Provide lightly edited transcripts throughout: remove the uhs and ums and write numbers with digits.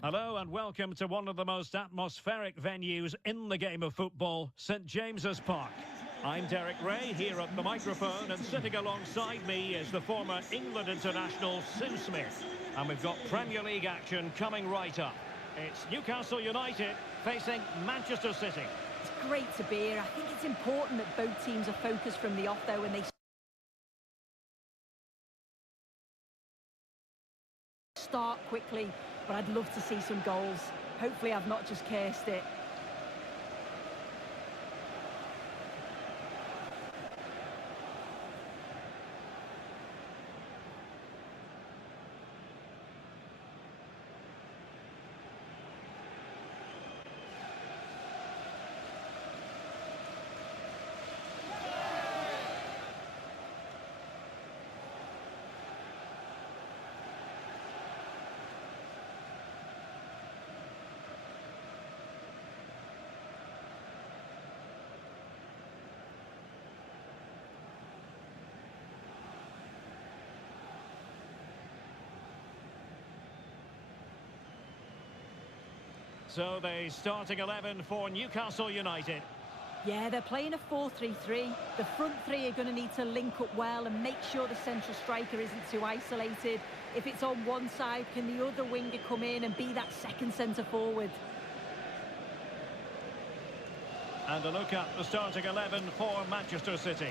Hello and welcome to one of the most atmospheric venues in the game of football, St James's Park. I'm Derek Ray here at the microphone, and sitting alongside me is the former England international Sue Smith. And we've got Premier League action coming right up. It's Newcastle United facing Manchester City. It's great to be here. I think it's important that both teams are focused from the off though when they start quickly, but I'd love to see some goals. Hopefully I've not just cursed it. So the starting 11 for Newcastle United. Yeah, they're playing a 4-3-3. The front three are going to need to link up well and make sure the central striker isn't too isolated. If it's on one side, can the other winger come in and be that second centre forward? And a look at the starting 11 for Manchester City.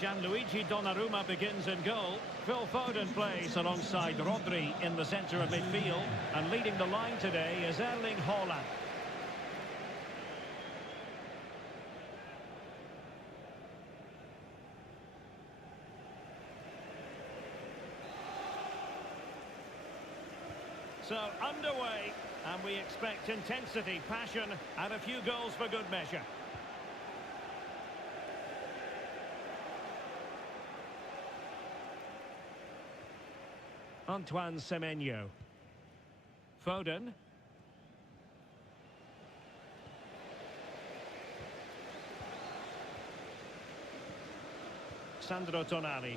Gianluigi Donnarumma begins in goal. Phil Foden plays alongside Rodri in the centre of midfield. And leading the line today is Erling Haaland. So underway, and we expect intensity, passion, and a few goals for good measure. Antoine Semenyo. Foden. Sandro Tonali.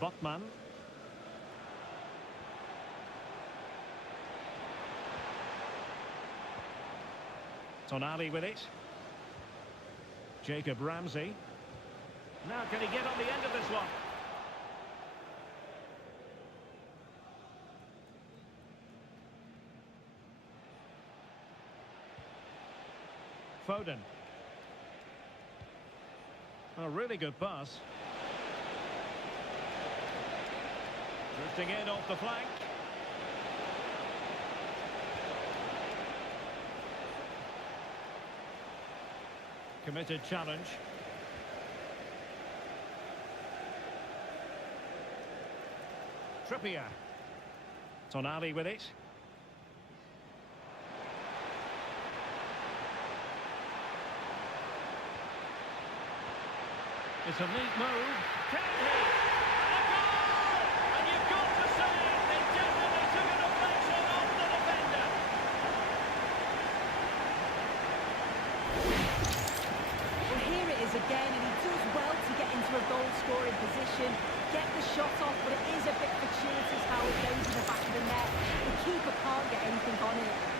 Botman. Tonali with it. Jacob Ramsey. Now can he get on the end of this one? Foden. A really good pass. Drifting in off the flank. Committed challenge. Trippier. Tonali with it. It's a neat move. Can he? And a goal! And you've got to say, they definitely took a deflection off the defender. Well, here it is again, and he does well to get into a goal-scoring position, get the shot off, but it is a bit fortuitous how it goes in the back of the net. The keeper can't get anything on it.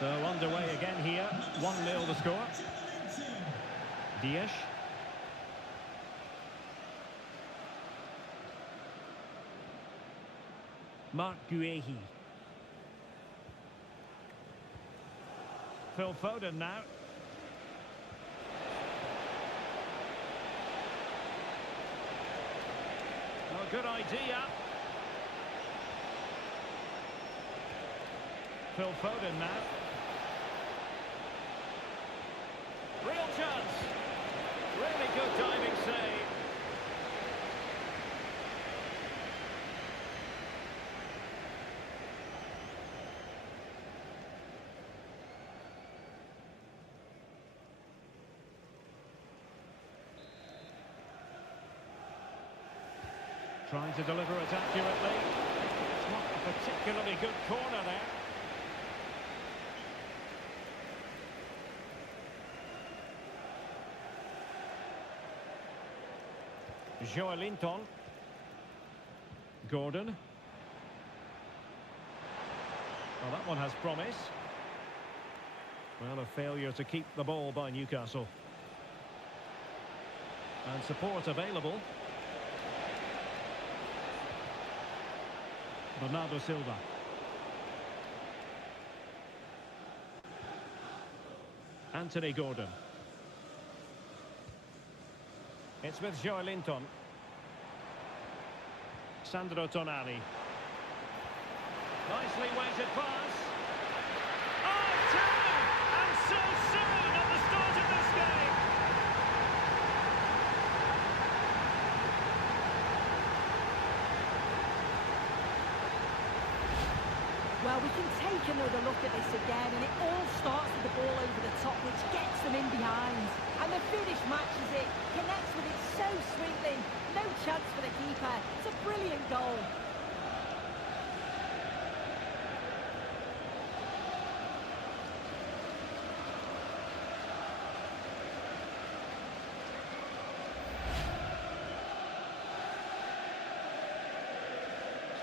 So underway again here, 1-0 the score. Dias. Mark Guehi. Phil Foden now. Well, good idea. Phil Foden now. Real chance. Really good diving save. Trying to deliver it accurately. It's not a particularly good corner there. Joelinton. Gordon. Well, that one has promise. Well, a failure to keep the ball by Newcastle. And support available. Bernardo Silva. Anthony Gordon. It's with Joelinton. Sandro Tonali. Nicely weighted pass. Oh, two! And so soon at the start of this game. Well, we can take another look at this again, and it all starts with the ball over the top, which gets them in behind. And the finish matches it, connects with it so sweetly. No chance for the keeper. It's a brilliant goal.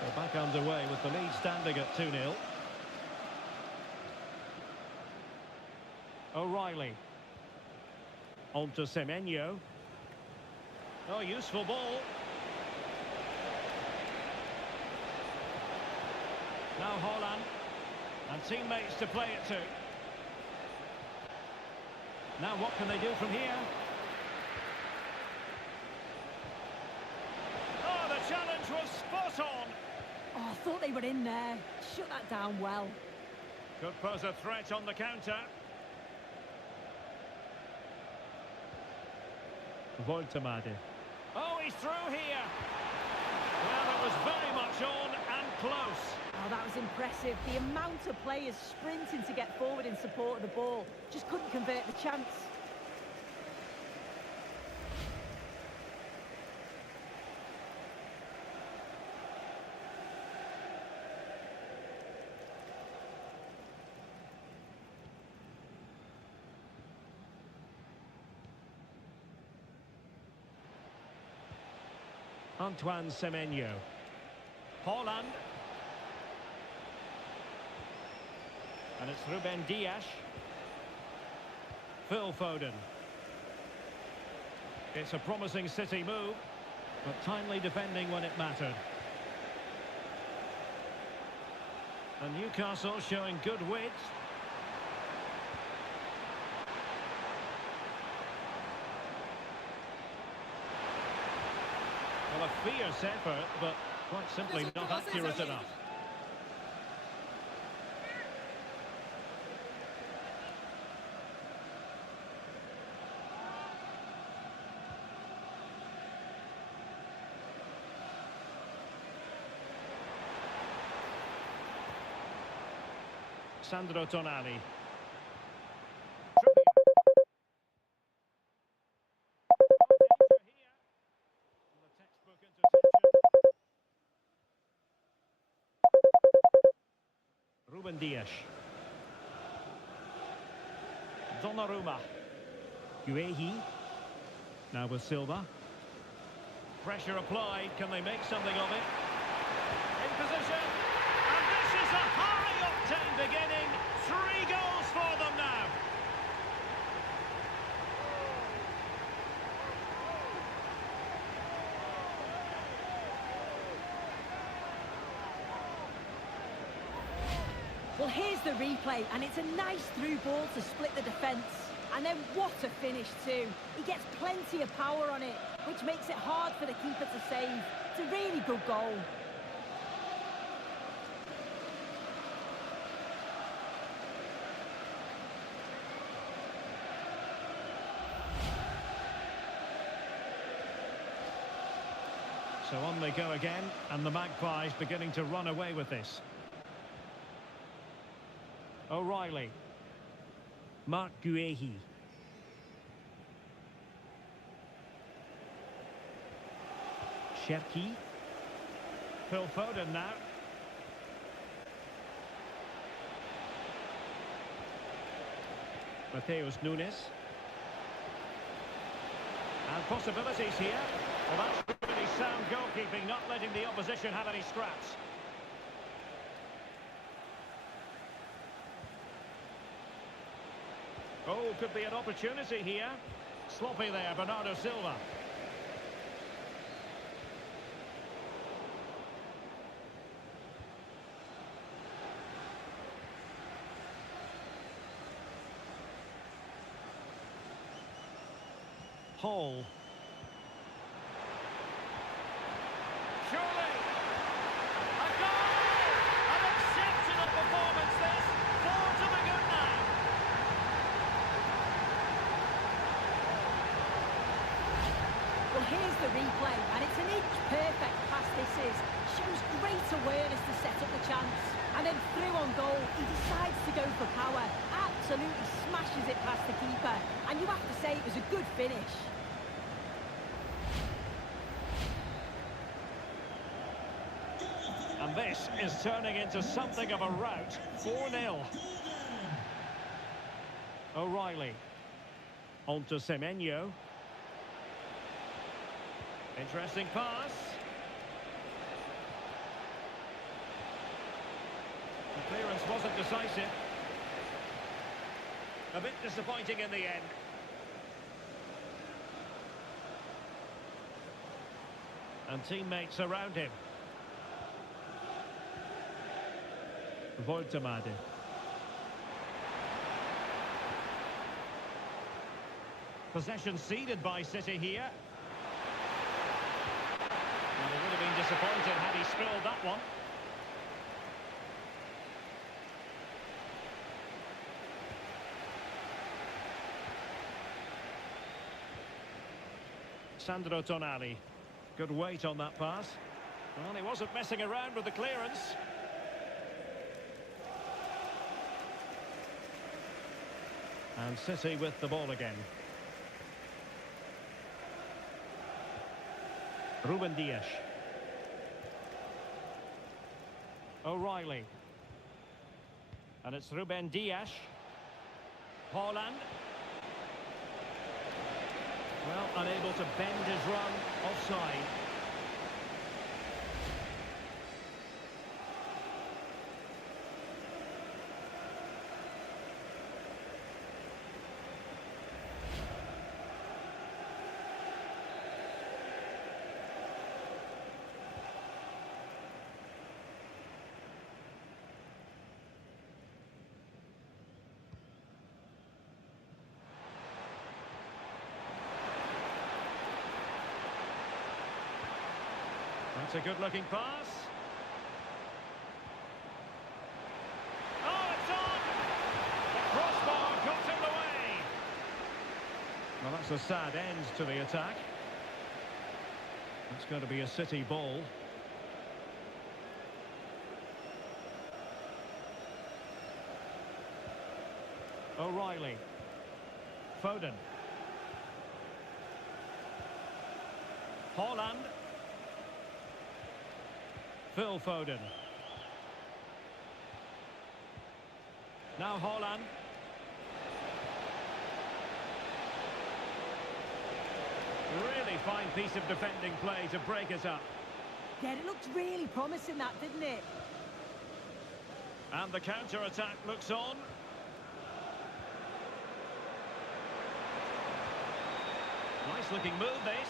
So back underway with the lead standing at 2-0. O'Reilly. On to Semenyo. Oh, useful ball. Now Haaland. And teammates to play it to. Now what can they do from here? Oh, the challenge was spot on. Oh, I thought they were in there. Shut that down well. Could pose a threat on the counter. Voltemade. Oh, he's through here. Well, it was very much on and close. Oh, that was impressive. The amount of players sprinting to get forward in support of the ball. Just couldn't convert the chance. Antoine Semenyo. Haaland. And it's Ruben Dias. Phil Foden. It's a promising City move, but timely defending when it mattered. And Newcastle showing good wit. Well, a fierce effort, but quite simply not accurate enough. Sandro Tonali. Ruben Dias. Donnarumma. Guehi. Now with Silva. Pressure applied. Can they make something of it? In position. And this is a high-octane beginning. 3 goals for them now. Well, here's the replay, and it's a nice through ball to split the defence. And then what a finish too. He gets plenty of power on it, which makes it hard for the keeper to save. It's a really good goal. So on they go again, and the Magpies beginning to run away with this. O'Reilly. Marc Guehi. Cherki. Phil Foden now. Mateus Nunes. And possibilities here. Well, that's really sound goalkeeping, not letting the opposition have any scraps. Oh, could be an opportunity here. Sloppy there, Bernardo Silva. Hall. Surely! A goal! An exceptional performance this! 4 to the good now. Well, here's the replay, and it's an inch-perfect pass this is. Shows great awareness to set up the chance. And then through on goal, he decides to go for power. Absolutely smashes it past the keeper. And you have to say it was a good finish. And this is turning into something of a rout. 4-0. O'Reilly. On to Semenyo. Interesting pass. The clearance wasn't decisive. A bit disappointing in the end. And teammates around him. Voltemade. Possession ceded by City here. Well, he would have been disappointed had he spilled that one. Sandro Tonali. Good weight on that pass. Well, he wasn't messing around with the clearance. And City with the ball again. Ruben Dias. O'Reilly. And it's Ruben Dias. Haaland. Well, unable to bend his run. Offside. That's a good-looking pass. Oh, it's on! The crossbar got in the way. Well, that's a sad end to the attack. It's going to be a City ball. O'Reilly. Foden. Haaland. Phil Foden. Now Haaland. Really fine piece of defending play to break us up. Yeah, it looked really promising, that, didn't it? And the counter-attack looks on. Nice looking move, this.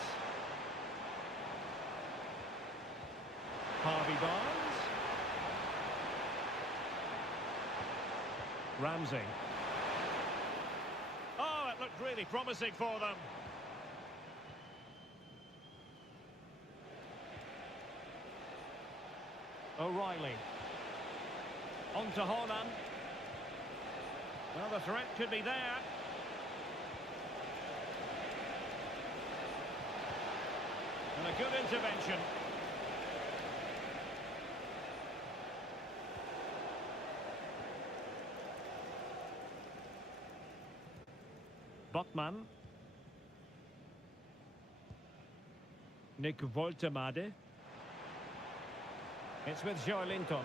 Harvey Barnes. Ramsey. Oh, it looked really promising for them. O'Reilly. On to Haaland. Well, the threat could be there. And a good intervention. Botman. Nick Voltemade. It's with Joe Linton.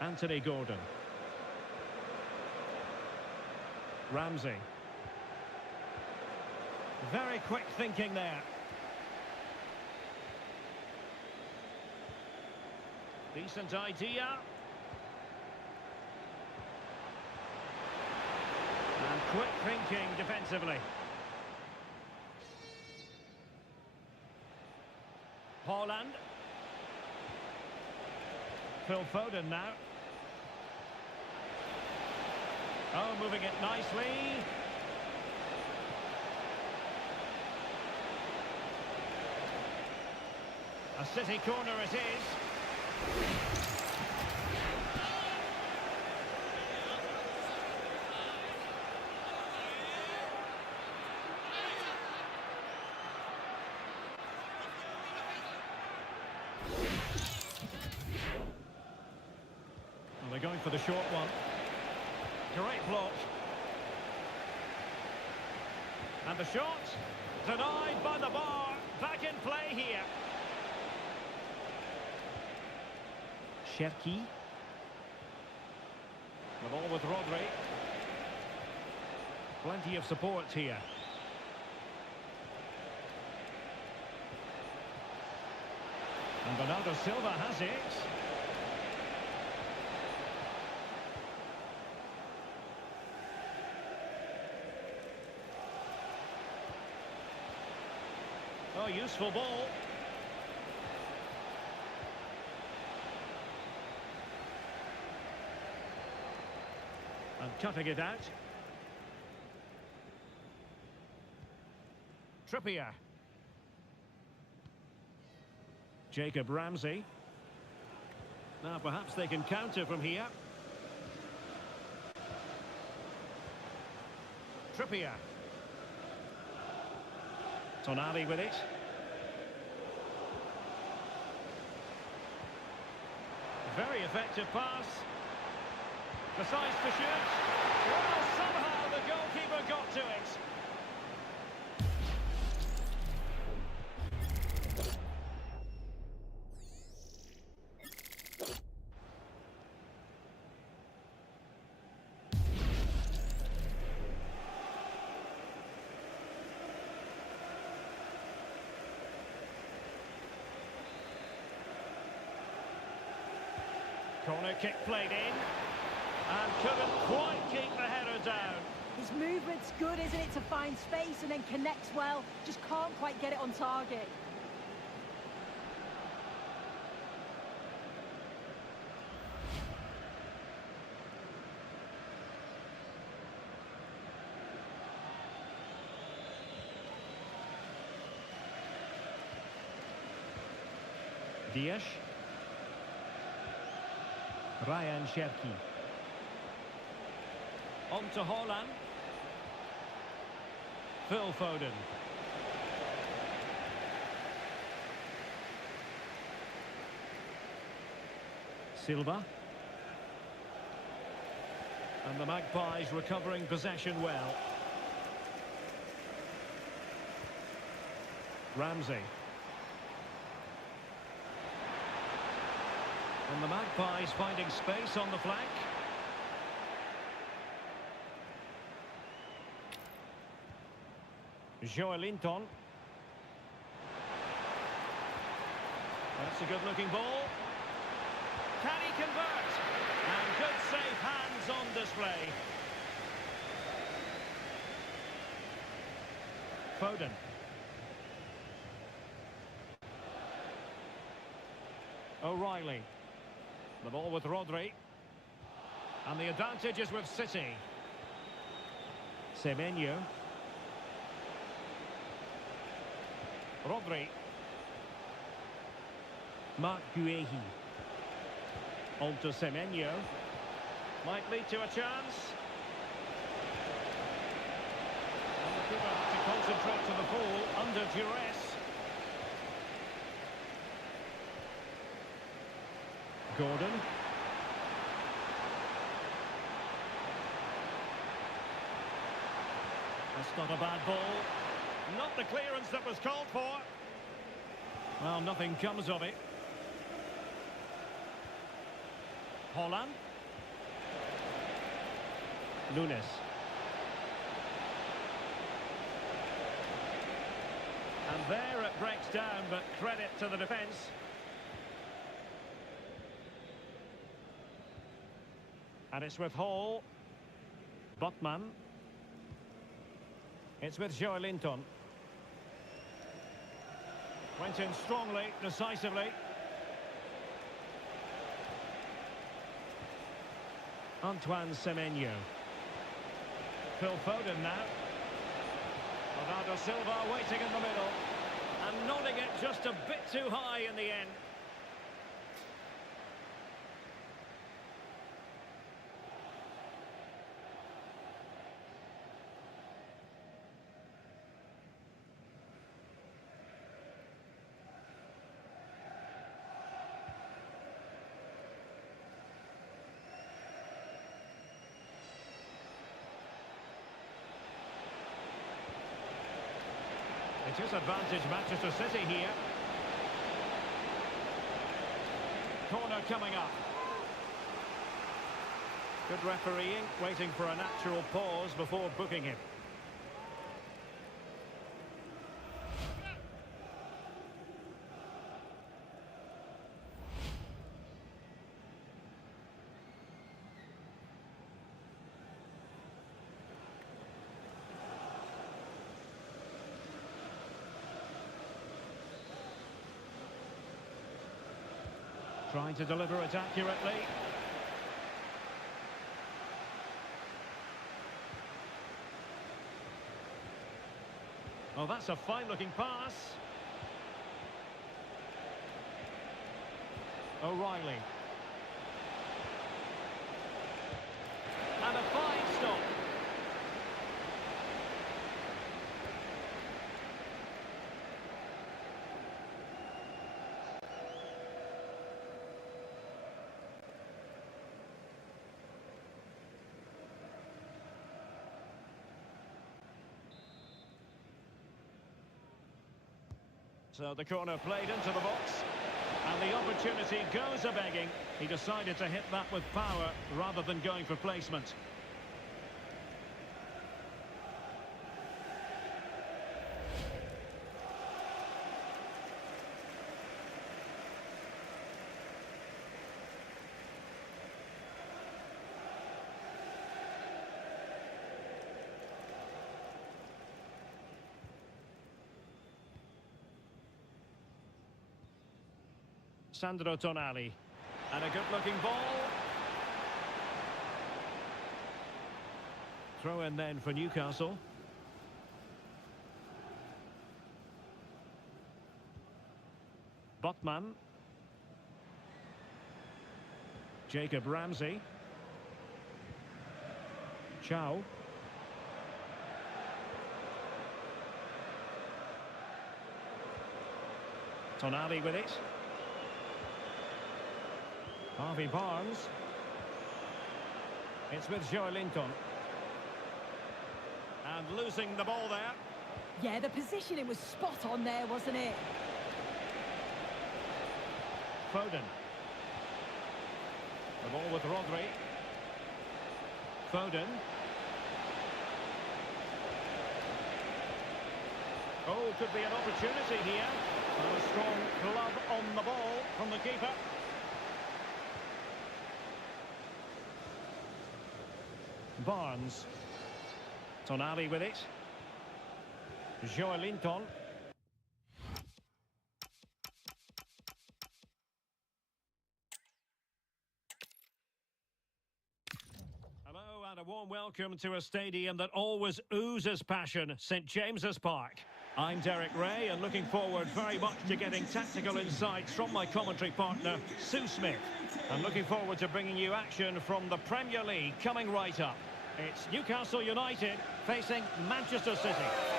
Anthony Gordon. Ramsey. Very quick thinking there. Decent idea. And quick thinking defensively. Haaland. Phil Foden now. Oh, moving it nicely. A City corner it is. Well, they're going for the short one. Great block. And the shot denied by the bar. Back in play here. Cherki. The ball with Rodri. Plenty of support here. And Bernardo Silva has it. Oh, useful ball. And cutting it out. Trippier. Jacob Ramsey. Now perhaps they can counter from here. Trippier. Tonali with it. Very effective pass. Decides to shoot. Well, somehow the goalkeeper got to it. Corner kick played in. And couldn't quite keep the header down. His movement's good, isn't it, to find space and then connects well. Just can't quite get it on target. Dias. Ryan Cherki. On to Haaland. Phil Foden. Silva. And the Magpies recovering possession well. Ramsey. And the Magpies finding space on the flank. Joelinton. That's a good-looking ball. Can he convert? And good safe hands on display. Foden. O'Reilly. The ball with Rodri. And the advantage is with City. Semenyo. Rodri. Mark Guehi. On to Semenyo. Might lead to a chance. And the keeper has to concentrate to the full under duress. Gordon. That's not a bad ball. Not the clearance that was called for. Well, nothing comes of it. Haaland. Nunes. And there it breaks down, but credit to the defence. And it's with Hall. Botman. It's with Joelinton. Went in strongly, decisively. Antoine Semenyo. Phil Foden now. Bernardo Silva waiting in the middle. And nodding it just a bit too high in the end. It is advantage Manchester City here. Corner coming up. Good refereeing, waiting for a natural pause before booking him. Trying to deliver it accurately. Oh, that's a fine-looking pass. O'Reilly. And a fine stop. So the corner played into the box, and the opportunity goes a-begging. He decided to hit that with power rather than going for placement. Sandro Tonali. And a good-looking ball. Throw in then for Newcastle. Botman. Jacob Ramsey. Chow. Tonali with it. Harvey Barnes. It's with Joelinton. And losing the ball there. Yeah, the positioning was spot on there, wasn't it? Foden. The ball with Rodri. Foden. Oh, could be an opportunity here. And a strong glove on the ball from the keeper. Barnes. Tonali with it. Joelinton. Hello and a warm welcome to a stadium that always oozes passion, St James's Park. I'm Derek Ray and looking forward very much to getting tactical insights from my commentary partner, Sue Smith. I'm looking forward to bringing you action from the Premier League coming right up. It's Newcastle United facing Manchester City.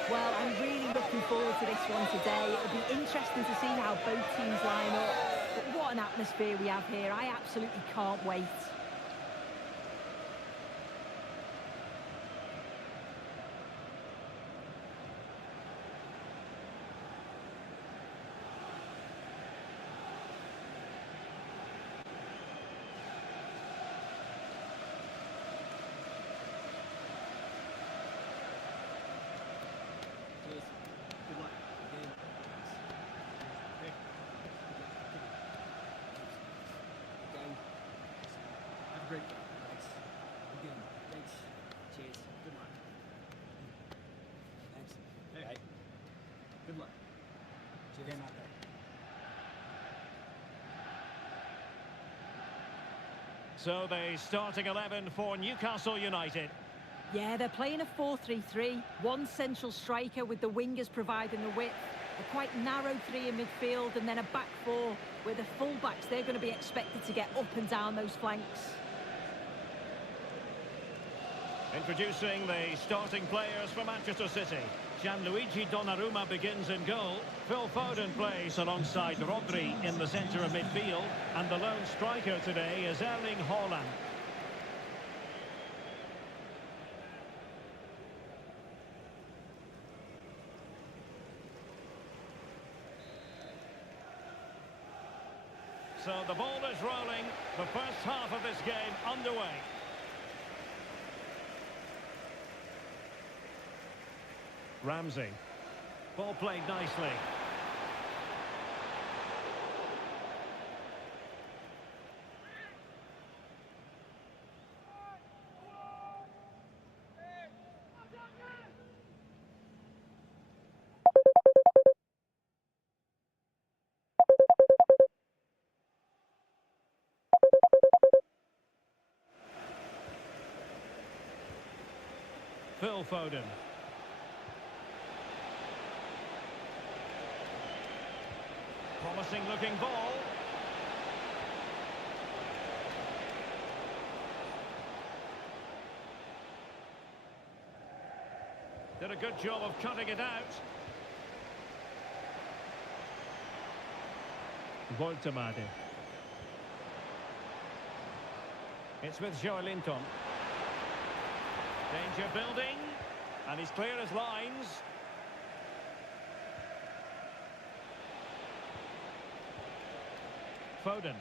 Well, I'm really looking forward to this one today. It'll be interesting to see how both teams line up. But what an atmosphere we have here. I absolutely can't wait. Good luck. Game. So the starting 11 for Newcastle United. Yeah, they're playing a 4-3-3. One central striker with the wingers providing the width. A quite narrow three in midfield and then a back four where the full-backs, they're going to be expected to get up and down those flanks. Introducing the starting players for Manchester City. Gianluigi Donnarumma begins in goal. Phil Foden plays alongside Rodri in the centre of midfield. And the lone striker today is Erling Haaland. So the ball is rolling. The first half of this game underway. Ramsey. Ball played nicely. Phil Foden. Promising looking ball. Did a good job of cutting it out. Voltemade. It's with Joelinton. Danger building. And he's clear as lines. Foden.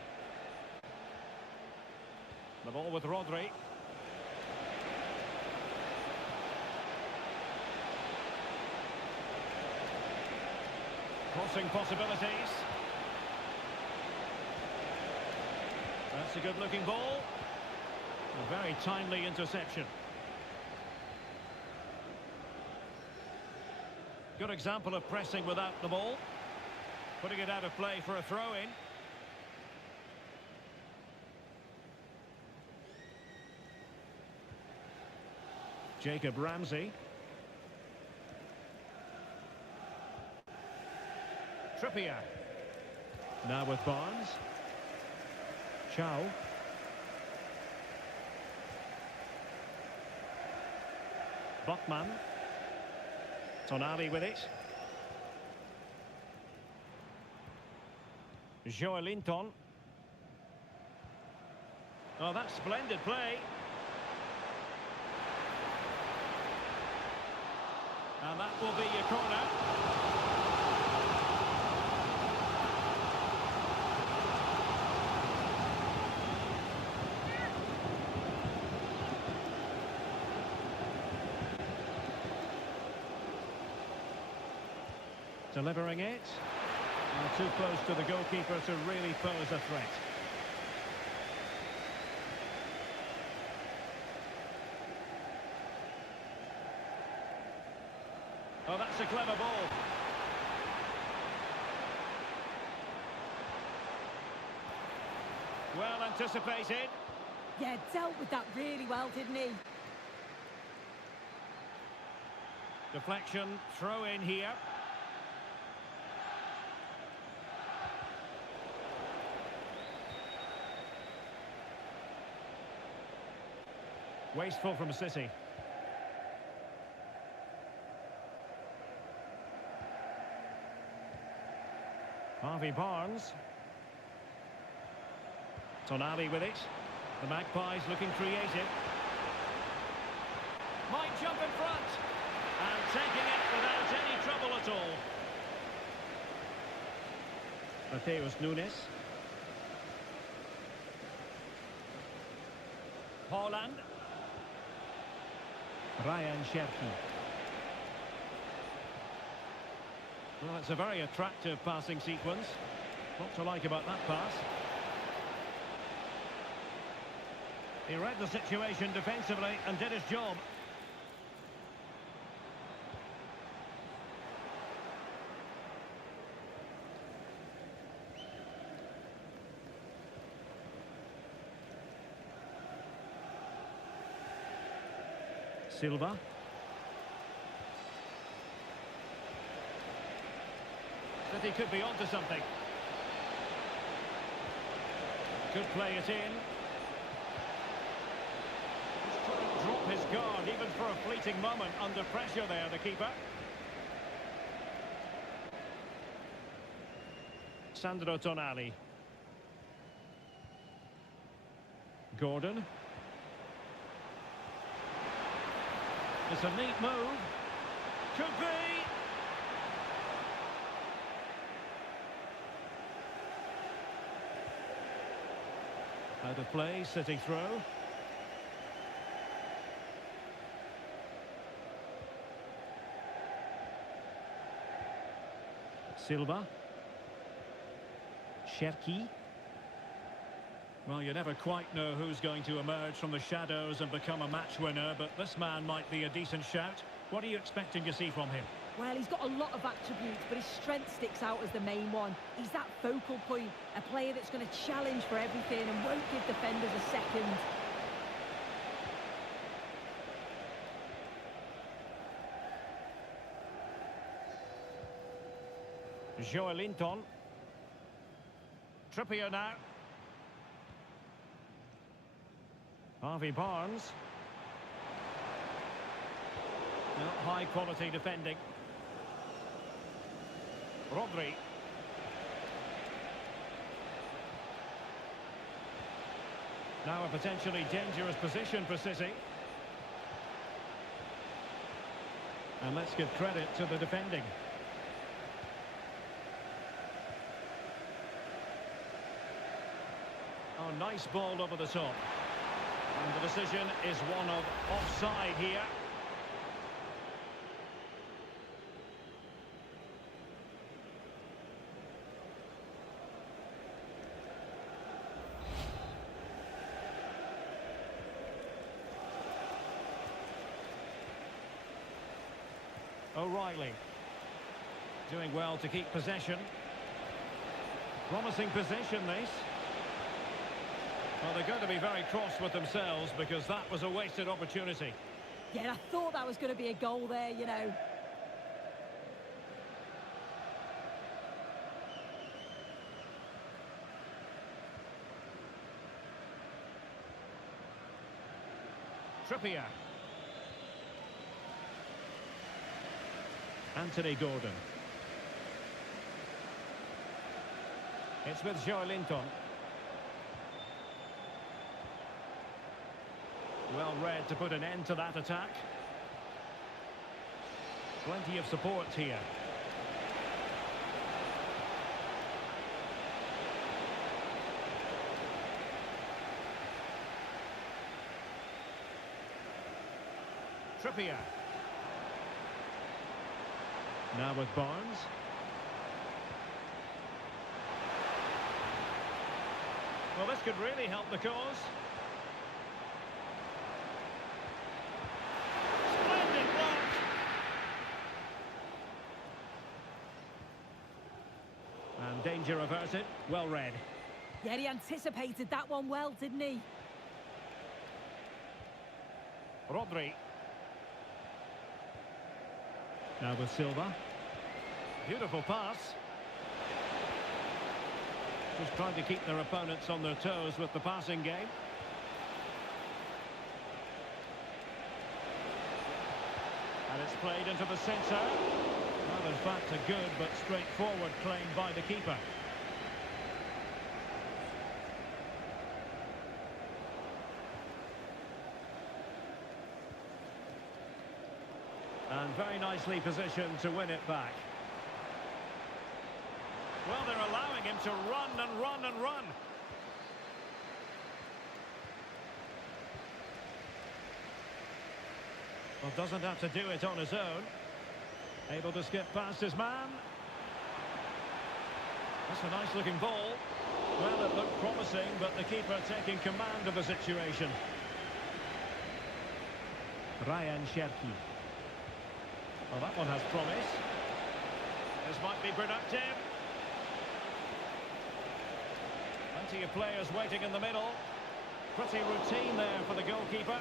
The ball with Rodri. Crossing possibilities. That's a good-looking ball. A very timely interception. Good example of pressing without the ball. Putting it out of play for a throw-in. Jacob Ramsey. Trippier. Now with Barnes. Chow. Botman. Tonali with it. Joelinton. Oh, that's splendid play. And that will be your corner. Delivering it. Too close to the goalkeeper to really pose a threat. Oh, that's a clever ball. Well anticipated. Yeah, dealt with that really well, didn't he? Deflection, throw in here. Wasteful from City. Harvey Barnes. Tonali with it. The Magpies looking creative. Might jump in front. And taking it without any trouble at all. Mateus Nunes. Haaland. Ryan Cherki. Well, it's a very attractive passing sequence. What to like about that pass? He read the situation defensively and did his job. Silva. That he could be onto something. Could play it in. Just couldn't drop his guard even for a fleeting moment under pressure there, the keeper. Sandro Tonali. Gordon. It's a neat move. Could be. Out of play, City throw. Silva. Cherki. Well, you never quite know who's going to emerge from the shadows and become a match winner, but this man might be a decent shout. What are you expecting to see from him? Well, he's got a lot of attributes, but his strength sticks out as the main one. He's that focal point, a player that's going to challenge for everything and won't give defenders a second. Joelinton. Trippier now. Harvey Barnes. No, high quality defending. Rodri. Now a potentially dangerous position for City. And let's give credit to the defending. Oh, nice ball over the top. And the decision is one of offside here. O'Reilly. Doing well to keep possession. Promising position, this. Well, they're going to be very cross with themselves because that was a wasted opportunity. Yeah, I thought that was going to be a goal there, you know. Trippier. Anthony Gordon. It's with Joelinton. Well read to put an end to that attack. Plenty of support here. Trippier. Now with Barnes. Well, this could really help the cause. Splendid block. And danger averted. Well read. Yeah, he anticipated that one well, didn't he? Rodri. Now with Silva. Beautiful pass. Just trying to keep their opponents on their toes with the passing game. And it's played into the centre. Well, in fact, a good but straightforward claim by the keeper. And very nicely positioned to win it back. Well, they're allowing him to run and run and run. Well, doesn't have to do it on his own. Able to skip past his man. That's a nice looking ball. Well, it looked promising, but the keeper taking command of the situation. Ryan Cherki. Well, that one has promise. This might be productive. Plenty of players waiting in the middle. Pretty routine there for the goalkeeper.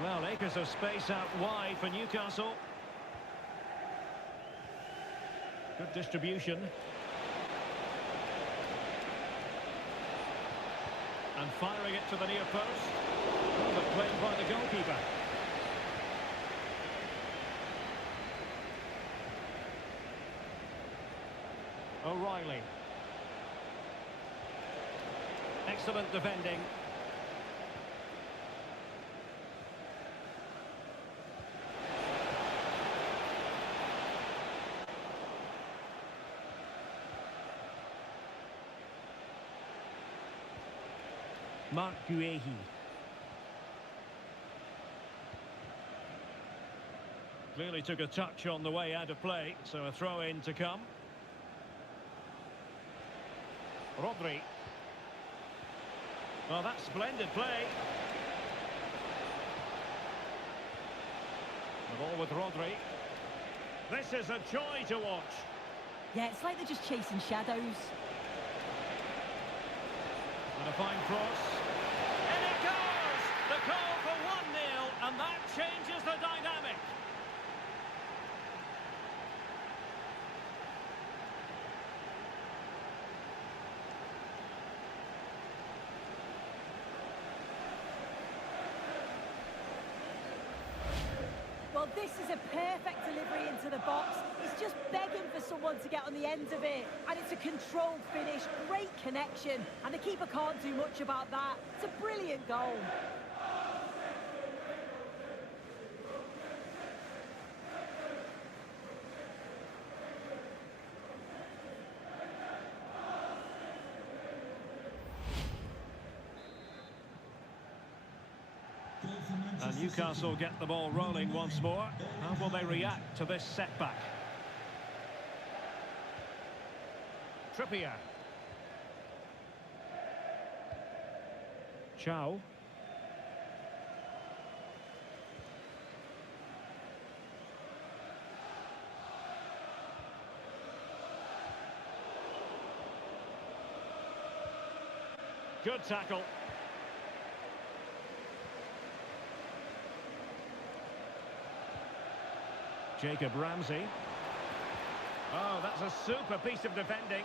Well, acres of space out wide for Newcastle. Good distribution. And firing it to the near post. Oh, but played by the goalkeeper. O'Reilly. Excellent defending. Mark Guehi. Clearly took a touch on the way out of play, so a throw-in to come. Rodri. Well, that's splendid play. The ball with Rodri. This is a joy to watch. Yeah, it's like they're just chasing shadows. And a fine cross. And it goes! The goal for 1-0, and that changes the dynamic. Well, this is a perfect delivery into the box. It's just begging for someone to get on the end of it. And it's a controlled finish, great connection. And the keeper can't do much about that. It's a brilliant goal. And Newcastle get the ball rolling once more. How will they react to this setback? Trippier. Chow. Good tackle. Jacob Ramsey. Oh, that's a super piece of defending.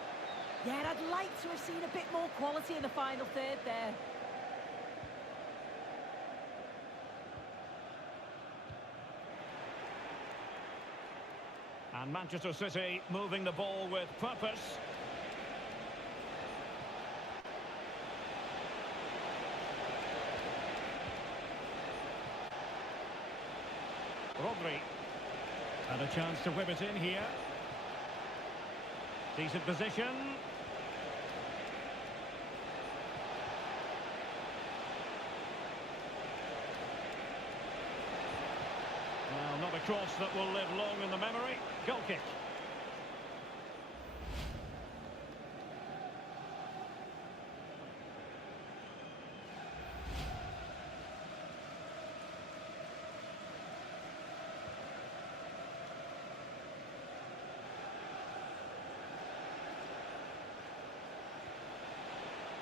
Yeah, and I'd like to have seen a bit more quality in the final third there. And Manchester City moving the ball with purpose. Rodri. And a chance to whip it in here. Decent position. Well, not a cross that will live long in the memory. Goal kick.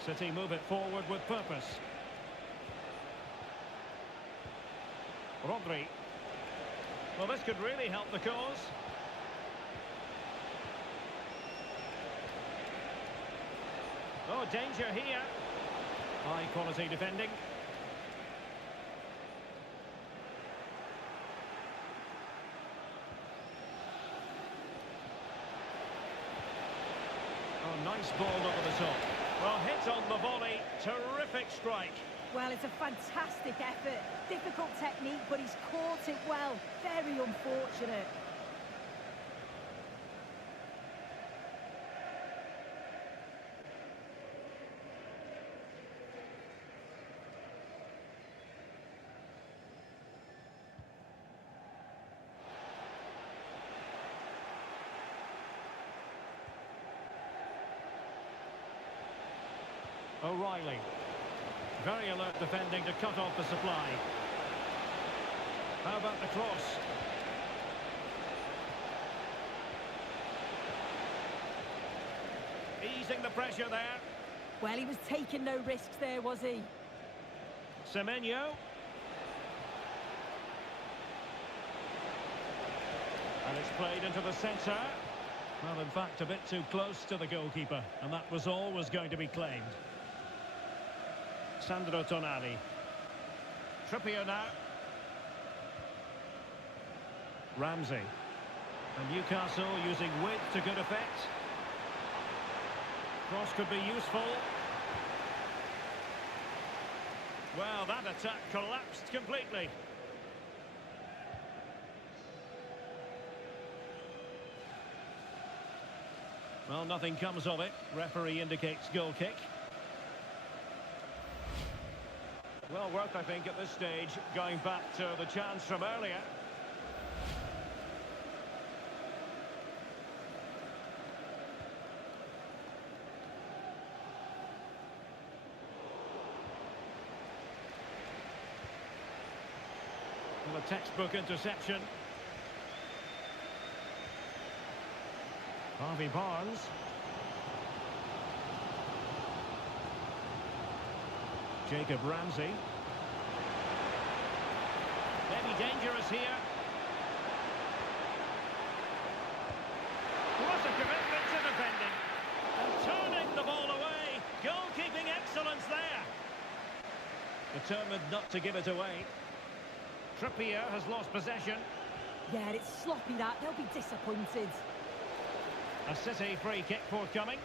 City move it forward with purpose. Rodri. Well, this could really help the cause. Oh, danger here. High quality defending. Oh, nice ball over the top. Well, hit on the volley, terrific strike. Well, it's a fantastic effort. Difficult technique, but he's caught it well. Very unfortunate. O'Reilly. Very alert defending to cut off the supply. How about the cross? Easing the pressure there. Well, he was taking no risks there, was he? Semenyo. And it's played into the centre. Well, in fact, a bit too close to the goalkeeper. And that was always going to be claimed. Sandro Tonali. Trippier now. Ramsey. And Newcastle using width to good effect. Cross could be useful. Well, that attack collapsed completely. Well, nothing comes of it. Referee indicates goal kick. Well worth, I think, at this stage, going back to the chance from earlier. Well, a textbook interception. Harvey Barnes. Jacob Ramsey. Maybe dangerous here. What a commitment to defending. And turning the ball away. Goalkeeping excellence there. Determined not to give it away. Trippier has lost possession. Yeah, it's sloppy that. They'll be disappointed. A City free kick forthcoming.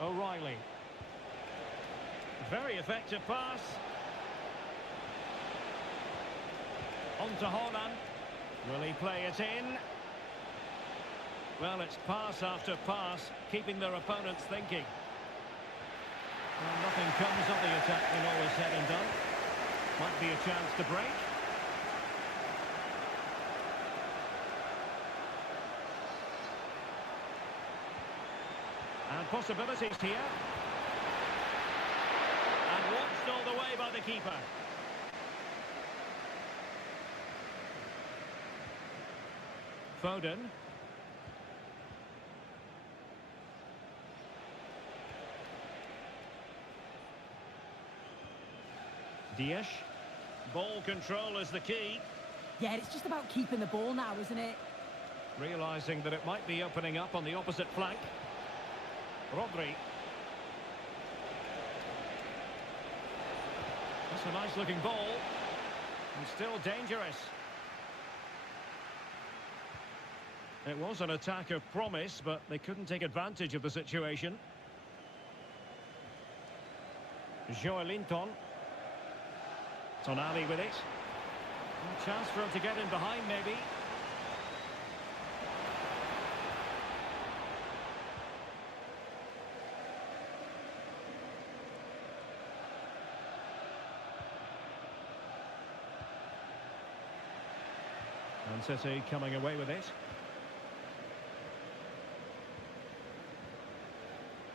O'Reilly. Very effective pass. On to Haaland. Will he play it in? Well, it's pass after pass, keeping their opponents thinking. Well, nothing comes of the attack when all is said and done. Might be a chance to break. And possibilities here. And watched all the way by the keeper. Foden. Dias. Ball control is the key. Yeah, it's just about keeping the ball now, isn't it? Realising that it might be opening up on the opposite flank. Rodri. That's a nice looking ball. And still dangerous. It was an attack of promise, but they couldn't take advantage of the situation. Joelinton. Tonali with it. A chance for him to get in behind, maybe. And City coming away with it.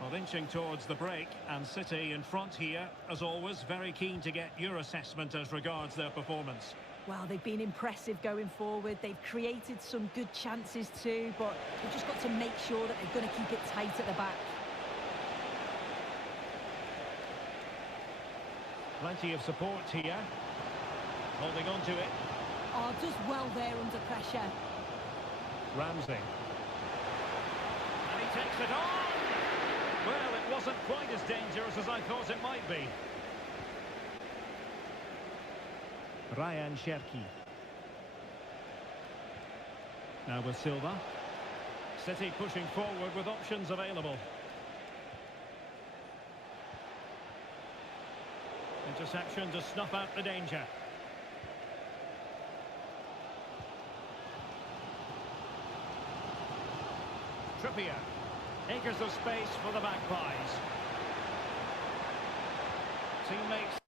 Well, inching towards the break, and City in front here, as always, very keen to get your assessment as regards their performance. Well, they've been impressive going forward. They've created some good chances too, but they've just got to make sure that they're going to keep it tight at the back. Plenty of support here. Holding on to it. Oh, does well there under pressure. Ramsey. And he takes it on! Well, it wasn't quite as dangerous as I thought it might be. Ryan Cherki. Now with Silva. City pushing forward with options available. Interception to snuff out the danger. Trippier. Acres of space for the Magpies. Teammates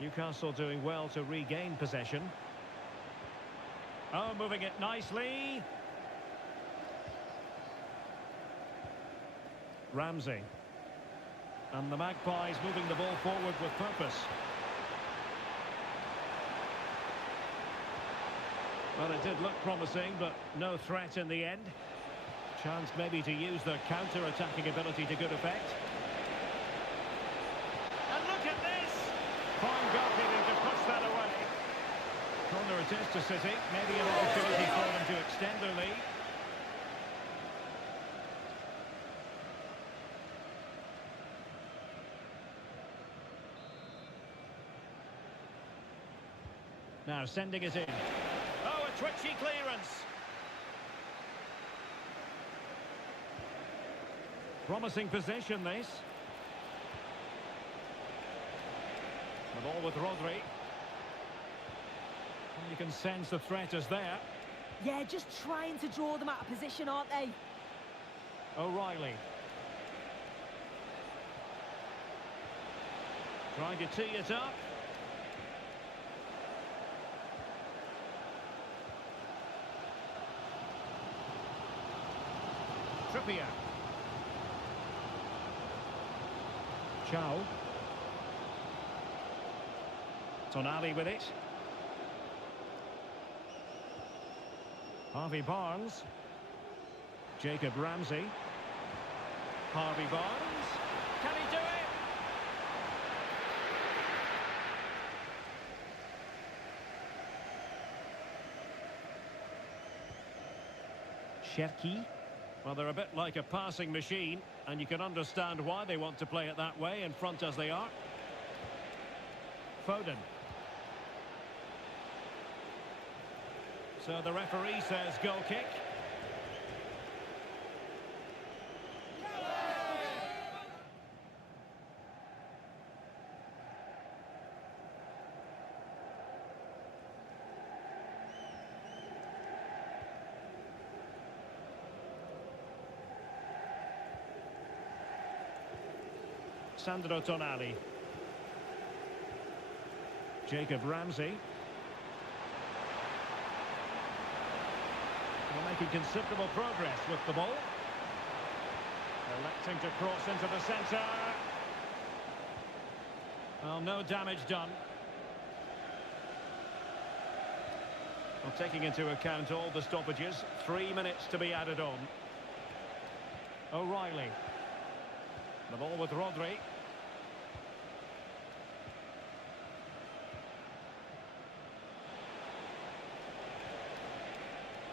Newcastle doing well to regain possession. Oh, moving it nicely. Ramsey. And the Magpies moving the ball forward with purpose. Well, it did look promising, but no threat in the end. Chance maybe to use their counter-attacking ability to good effect. And look at this! Fine goalkeeping to push that away. Corner it is to City. Maybe an opportunity for them to extend their lead. Now sending it in. Oh, a twitchy clearance. Promising possession, this. The ball with Rodri. You can sense the threat is there. Yeah, just trying to draw them out of position, aren't they? O'Reilly. Trying to tee it up. Trippier. Chow. Tonali with it. Harvey Barnes. Jacob Ramsey. Harvey Barnes. Can he do it? Cherki. Well, they're a bit like a passing machine, and you can understand why they want to play it that way, in front as they are. Foden. So the referee says goal kick. Sandro Tonali. Jacob Ramsey. They're making considerable progress with the ball. Electing to cross into the centre. Well, no damage done. Well, taking into account all the stoppages, 3 minutes to be added on. O'Reilly. The ball with Rodri.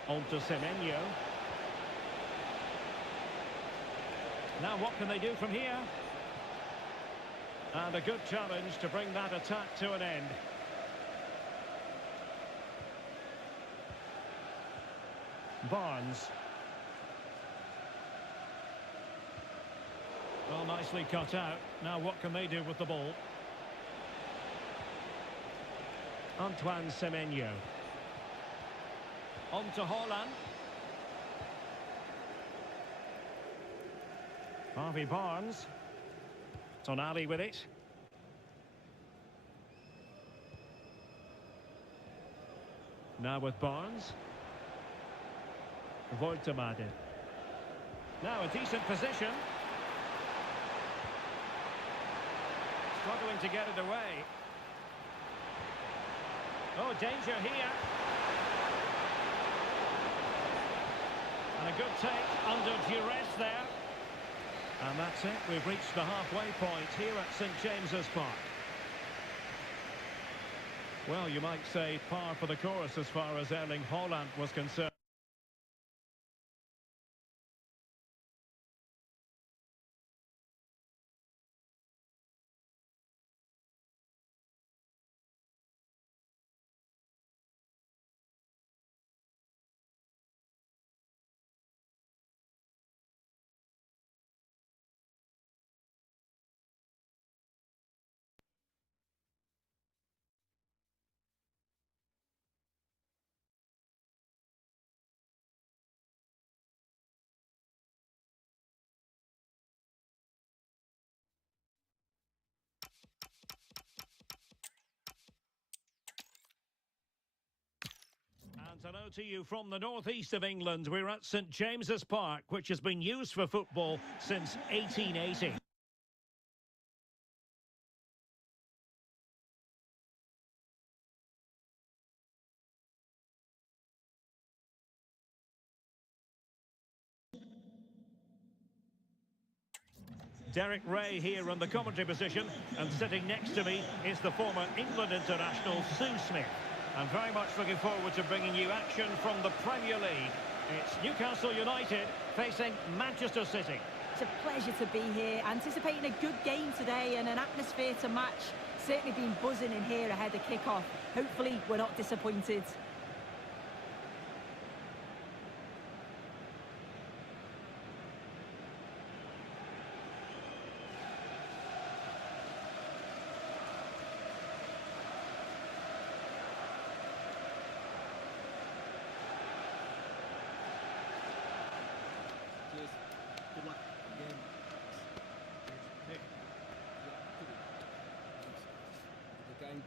On to Semenyo. Now what can they do from here? And a good challenge to bring that attack to an end. Barnes. Well, nicely cut out. Now what can they do with the ball? Antoine Semenyo. On to Haaland. Harvey Barnes. Tonali with it. Now with Barnes. Voigtemaade. Now a decent position. Struggling to get it away. Oh, danger here. And a good take under duress there. And that's it. We've reached the halfway point here at St James's Park. Well, you might say par for the course as far as Erling Haaland was concerned. And hello to you from the northeast of England. We're at St James's Park, which has been used for football since 1880. Derek Ray here in the commentary position, and sitting next to me is the former England international Sue Smith. I'm very much looking forward to bringing you action from the Premier League. It's Newcastle United facing Manchester City. It's a pleasure to be here, anticipating a good game today and an atmosphere to match. Certainly been buzzing in here ahead of kick-off. Hopefully we're not disappointed. Cheers. Good luck. Again. Hey. Good game.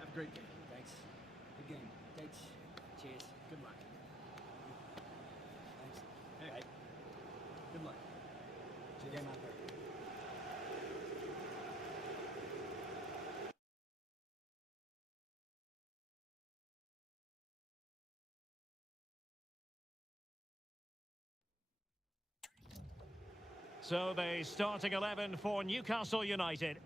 Have a great game. Thanks. Good game. Thanks. Cheers. Good luck. Thanks. Hey. Right. Good luck. Cheers. Game out there. So the starting 11 for Newcastle United.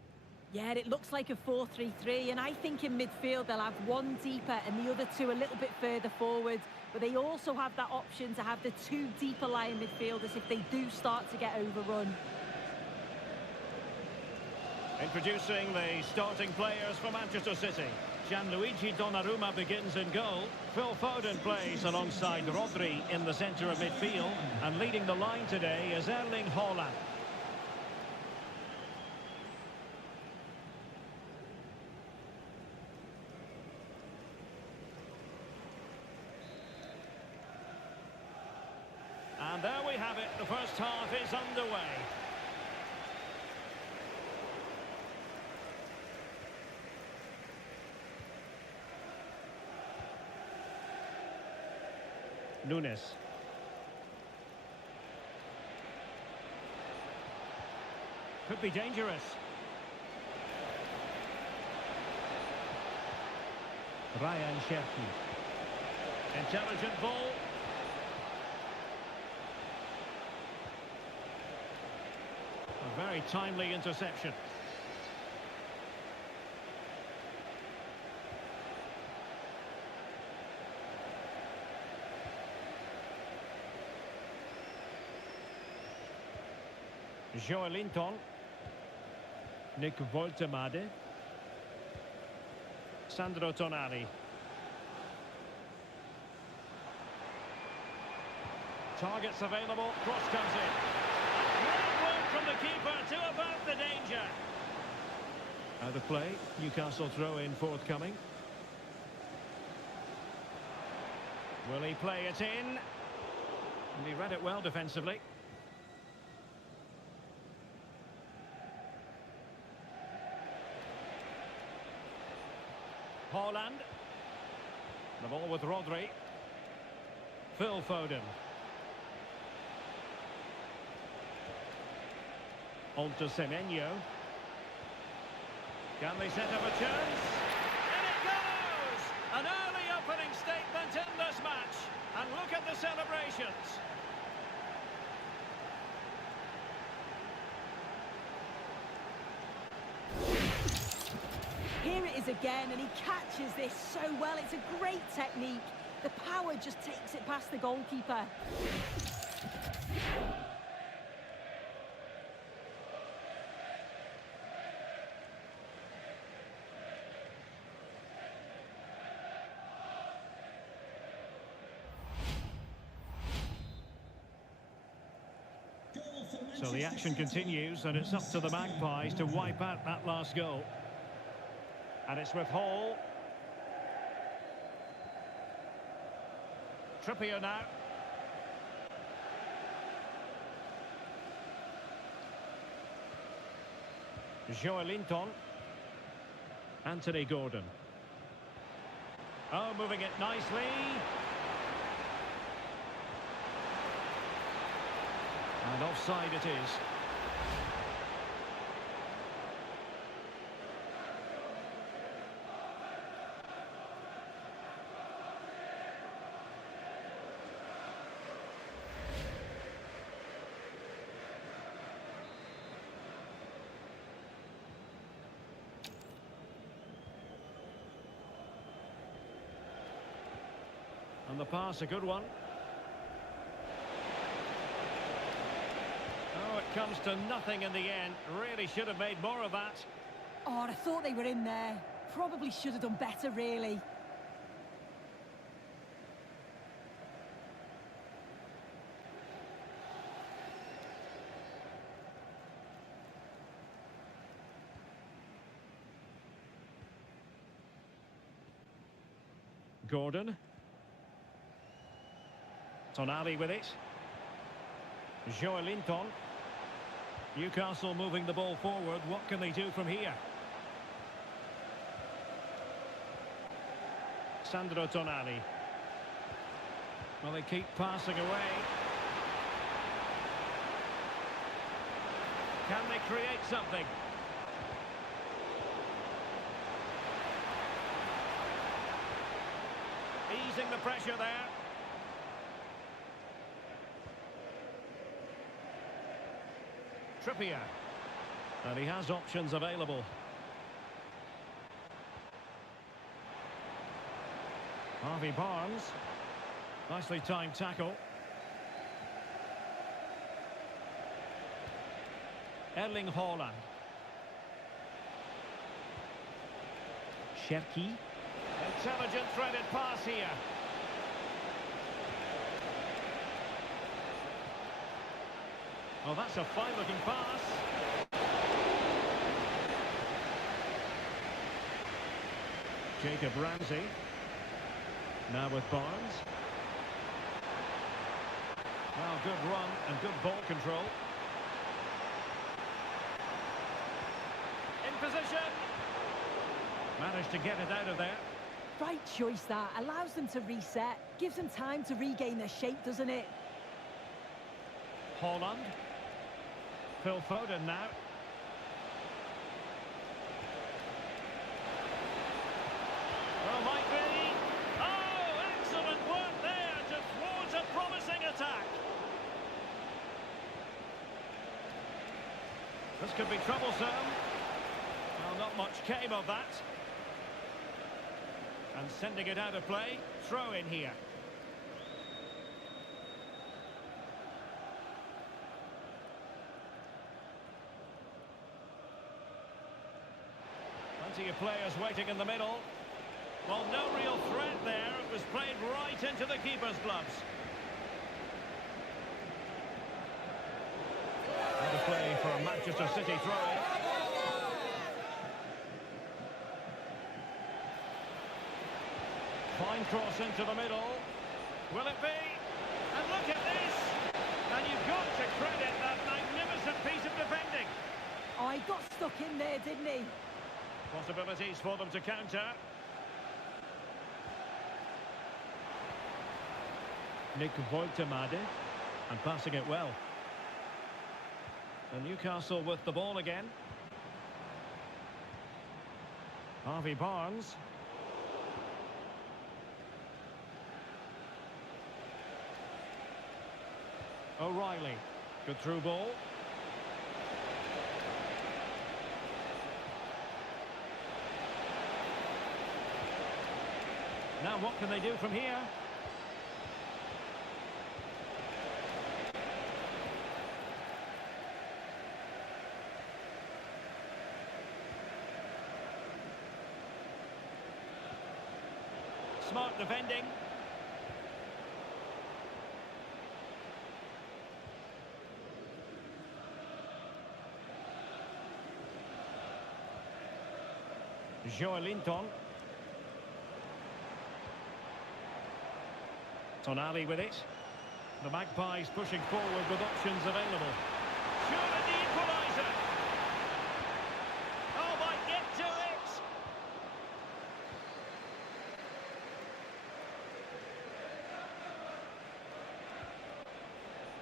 Yeah, it looks like a 4-3-3, and I think in midfield they'll have one deeper and the other two a little bit further forward. But they also have that option to have the two deeper lying midfielders if they do start to get overrun. Introducing the starting players for Manchester City. Gianluigi Donnarumma begins in goal. Phil Foden plays alongside Rodri in the centre of midfield. And leading the line today is Erling Haaland. And there we have it. The first half is underway. Nunes. Could be dangerous. Ryan Cherki. Intelligent ball. A very timely interception. Joelinton. Nick Woltemade. Sandro Tonali. Targets available. Cross comes in. Great work from the keeper to avert the danger. Out of play. Newcastle throw in forthcoming. Will he play it in? And he read it well defensively. Haaland. The ball with Rodri. Phil Foden. On to Semenyo. Can they set up a chance? And it goes! An early opening statement in this match. And look at the celebrations. Here it is again, and he catches this so well. It's a great technique. The power just takes it past the goalkeeper. So the action continues, and it's up to the Magpies to wipe out that last goal. And it's with Hall. Trippier now. Joelinton. Anthony Gordon. Oh, moving it nicely. And offside it is. And the pass, a good one. Oh, it comes to nothing in the end. Really should have made more of that. Oh, I thought they were in there. Probably should have done better, really. Gordon. Tonali with it. Joelinton. Newcastle moving the ball forward. What can they do from here? Sandro Tonali. Well, they keep passing away. Can they create something? Easing the pressure there. Trippier. And he has options available. Harvey Barnes. Nicely timed tackle. Erling Haaland. Cherki. Intelligent threaded pass here. Oh, that's a fine-looking pass. Jacob Ramsey. Now with Barnes. Well, good run and good ball control. In position. Managed to get it out of there. Right choice that. Allows them to reset. Gives them time to regain their shape, doesn't it? Haaland. Phil Foden now. Oh, might be. Oh, excellent work there to thwart a promising attack. This could be troublesome. Well, not much came of that. And sending it out of play. Throw in here. Plenty of players waiting in the middle. Well, no real threat there. It was played right into the keeper's gloves. Out of play for a Manchester City throw. Fine cross into the middle. Will it be? And look at this! And you've got to credit that magnificent piece of defending. Oh, he got stuck in there, didn't he? Possibilities for them to counter. Nick Woltemade, and passing it well. And Newcastle with the ball again. Harvey Barnes. O'Reilly. Good through ball. Now what can they do from here? Smart defending. Joelinton. Tonali with it. The Magpies pushing forward with options available. Surely the equaliser. Oh, might get to it.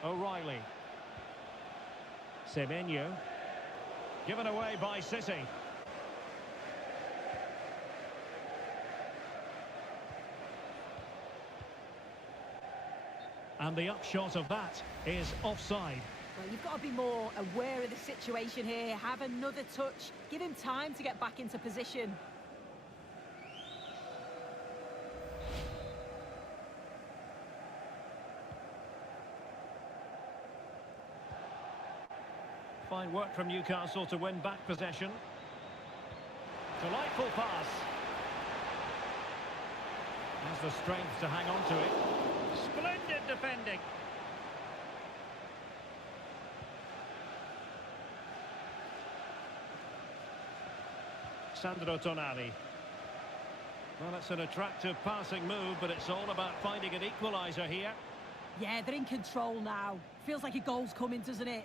O'Reilly. Semenyo. Given away by City. And the upshot of that is offside. Well, you've got to be more aware of the situation here. Have another touch. Give him time to get back into position. Fine work from Newcastle to win back possession. Delightful pass. Has the strength to hang on to it. Splendid defending. Sandro Tonali. Well, it's an attractive passing move, but it's all about finding an equaliser here. Yeah, they're in control now. Feels like a goal's coming, doesn't it?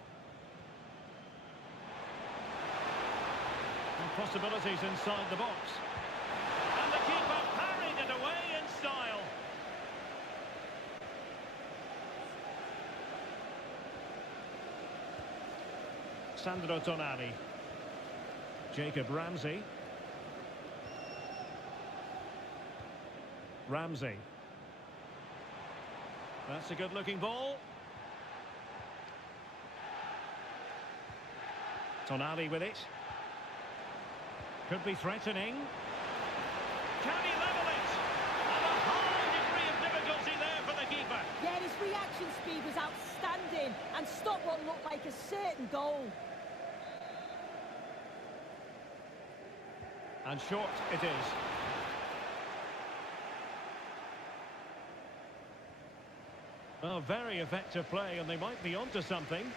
And possibilities inside the box. And the keeper parried it away in style. Sandro Tonali. Jacob Ramsey. Ramsey. That's a good-looking ball. Tonali with it. Could be threatening. Can he level it? And a high degree of difficulty there for the keeper. Yeah, his reaction speed was outstanding and stopped what looked like a certain goal. And short it is. Oh, very effective play, and they might be onto something.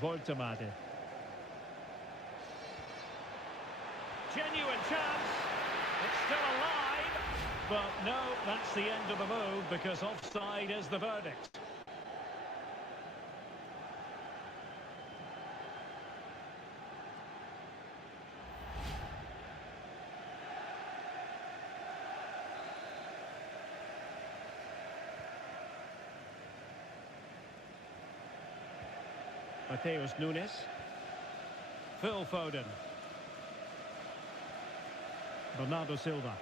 Voltemade. Genuine chance. It's still alive. But no, that's the end of the move because offside is the verdict. Mateus Nunes. Phil Foden. Bernardo Silva.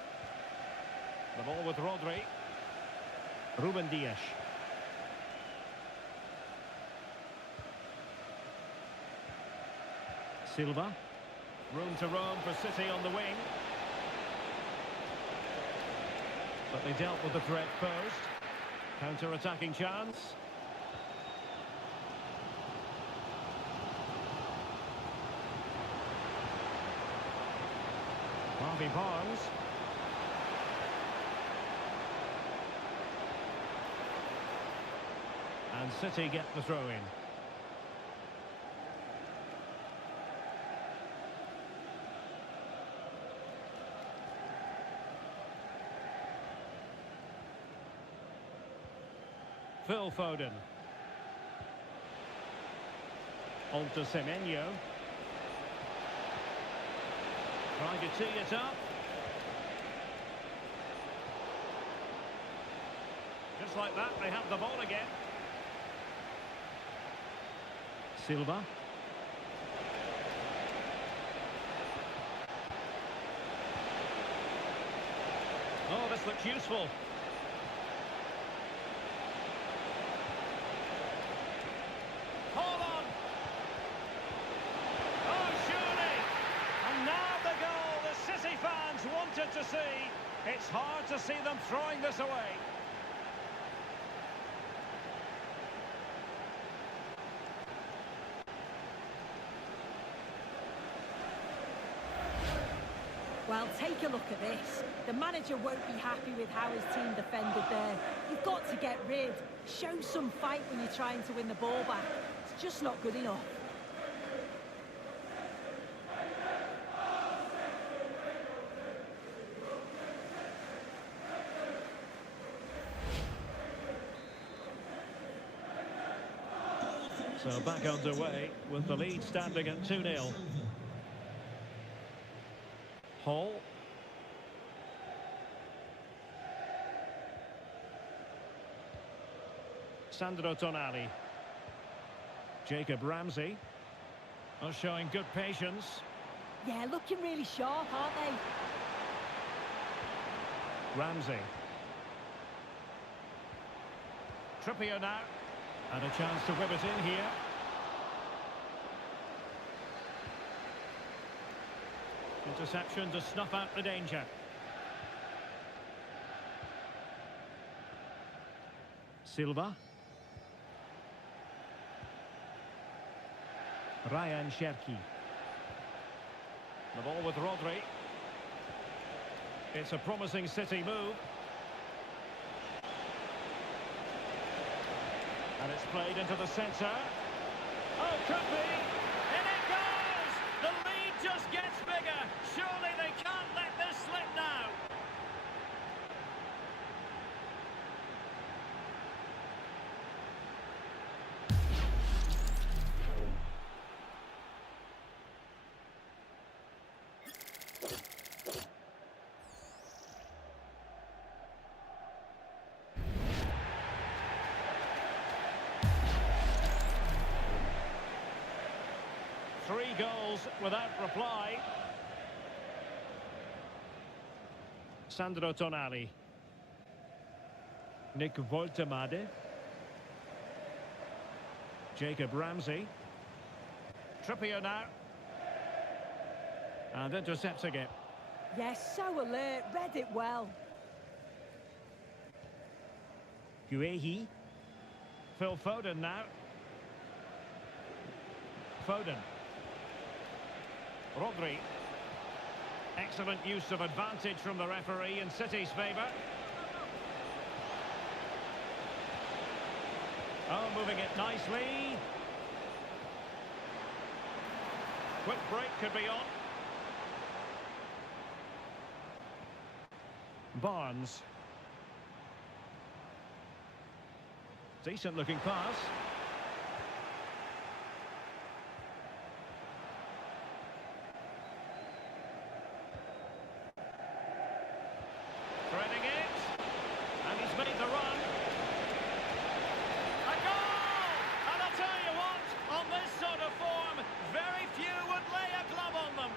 The ball with Rodri. Ruben Dias. Silva. Room to roam for City on the wing. But they dealt with the threat posed. Counter-attacking chance. Harvey Barnes. And City get the throw in. Phil Foden. On to Semenyo. Trying to tee it up. Just like that, they have the ball again. Silva. Oh, this looks useful. Hold on. Oh, surely. And now the goal the City fans wanted to see. It's hard to see them throwing this away. Well, take a look at this. The manager won't be happy with how his team defended there. You've got to get rid. Show some fight when you're trying to win the ball back. It's just not good enough. So back underway with the lead standing at 2-0. Hall. Sandro Tonali. Jacob Ramsey. Oh, showing good patience. Yeah, looking really sharp, aren't they? Ramsey. Trippier now. And a chance to whip it in here. Interception to snuff out the danger. Silva. Ryan Cherki. The ball with Rodri. It's a promising City move. And it's played into the centre. Oh, could be! In it goes! The lead just gets bigger. Surely they can't let this slip now. Three goals without reply. Sandro Tonali. Nick Woltemade. Jacob Ramsey. Trippier now. And intercepting it. Yes, so alert, read it well. Guehi. Phil Foden now. Foden. Rodri. Excellent use of advantage from the referee in City's favour. Oh, moving it nicely. Quick break could be on. Barnes. Decent looking pass. Threading it, and he's made the run. A goal! And I'll tell you what, on this sort of form, very few would lay a glove on them.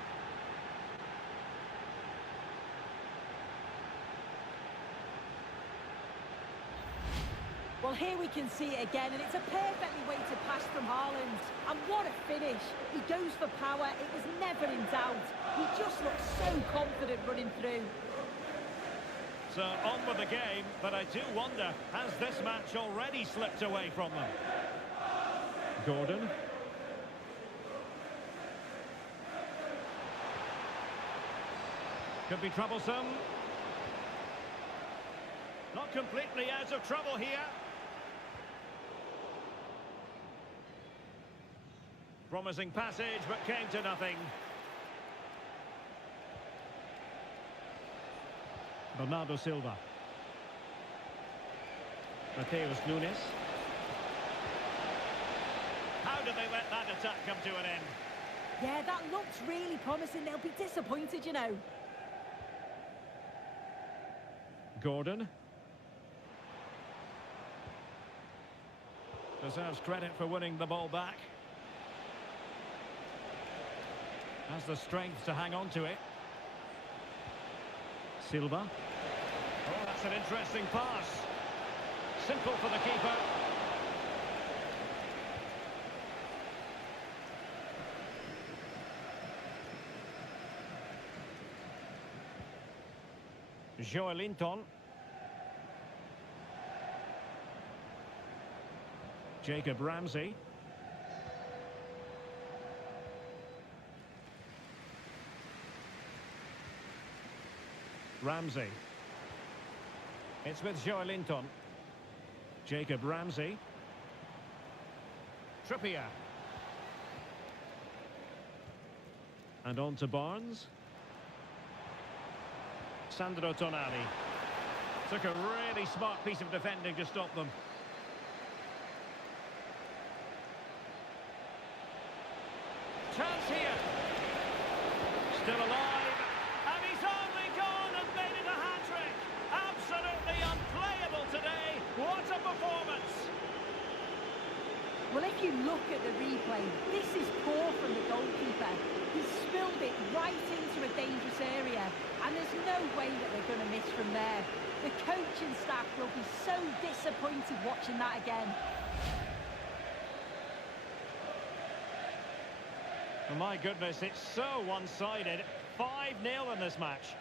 Well, here we can see it again, and it's a perfectly weighted pass from Haaland. And what a finish. He goes for power. It was never in doubt. He just looks so confident running through. So on with the game, but I do wonder, has this match already slipped away from them? Gordon. Could be troublesome. Not completely out of trouble here. Promising passage, but came to nothing. Bernardo Silva. Mateus Nunes. How did they let that attack come to an end? Yeah, that looks really promising. They'll be disappointed, you know. Gordon. Deserves credit for winning the ball back. Has the strength to hang on to it. Silva. Oh, that's an interesting pass. Simple for the keeper. Joelinton. Jacob Ramsey. Ramsey. It's with Joelinton. Jacob Ramsey. Trippier. And on to Barnes. Sandro Tonali. Took a really smart piece of defending to stop them. Chance here. Still alive. And he's only gone and made it a hat-trick. Absolutely unplayable today. What a performance. If you look at the replay, this is poor from the goalkeeper. He spilled it right into a dangerous area, and there's no way that they're going to miss from there. The coaching staff will be so disappointed watching that again. Oh, my goodness, it's so one-sided. 5-0 in this match.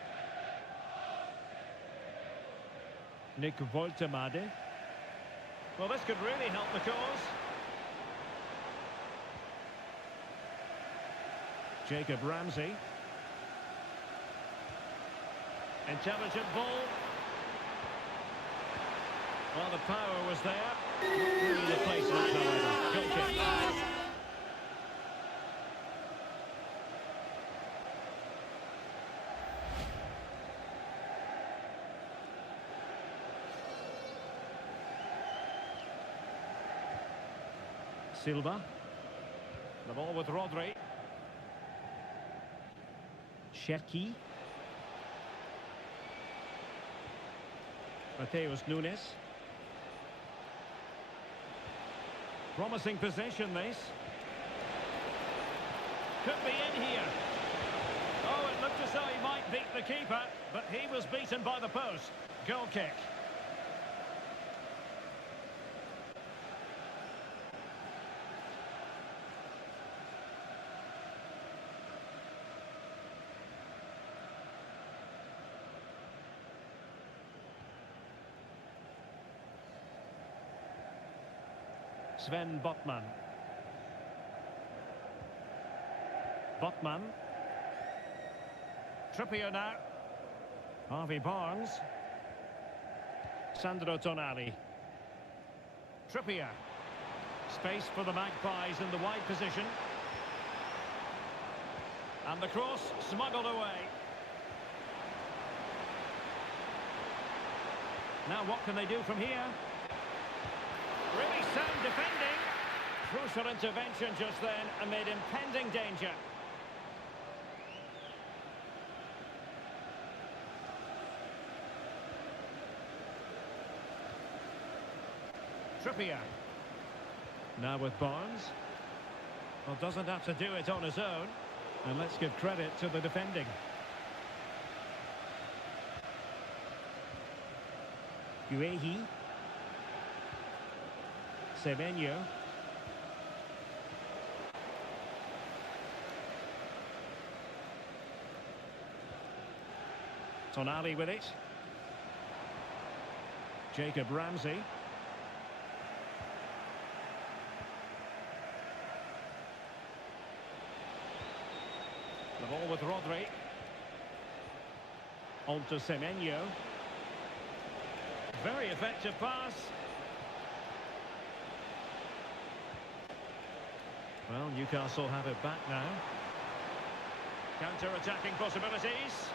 Nick Woltemade. Well, this could really help the cause. Jacob Ramsey. Intelligent ball. Well, the power was there. Not really the placement, however. Goal kick. Silva. The ball with Rodri. Cherki. Mateus Nunes. Promising possession, this. Could be in here. Oh, it looked as though he might beat the keeper, but he was beaten by the post. Goal kick. Sven Botman. Botman. Trippier now. Harvey Barnes. Sandro Tonali. Trippier. Space for the Magpies in the wide position. And the cross smuggled away. Now what can they do from here? Really sound defending. Crucial intervention just then amid impending danger. Trippier. Now with Barnes. Well, doesn't have to do it on his own. And let's give credit to the defending. Guehi. Semenyo. Tonali with it. Jacob Ramsey. The ball with Rodri. On to Semenyo. Very effective pass. Well, Newcastle have it back now. Counter-attacking possibilities.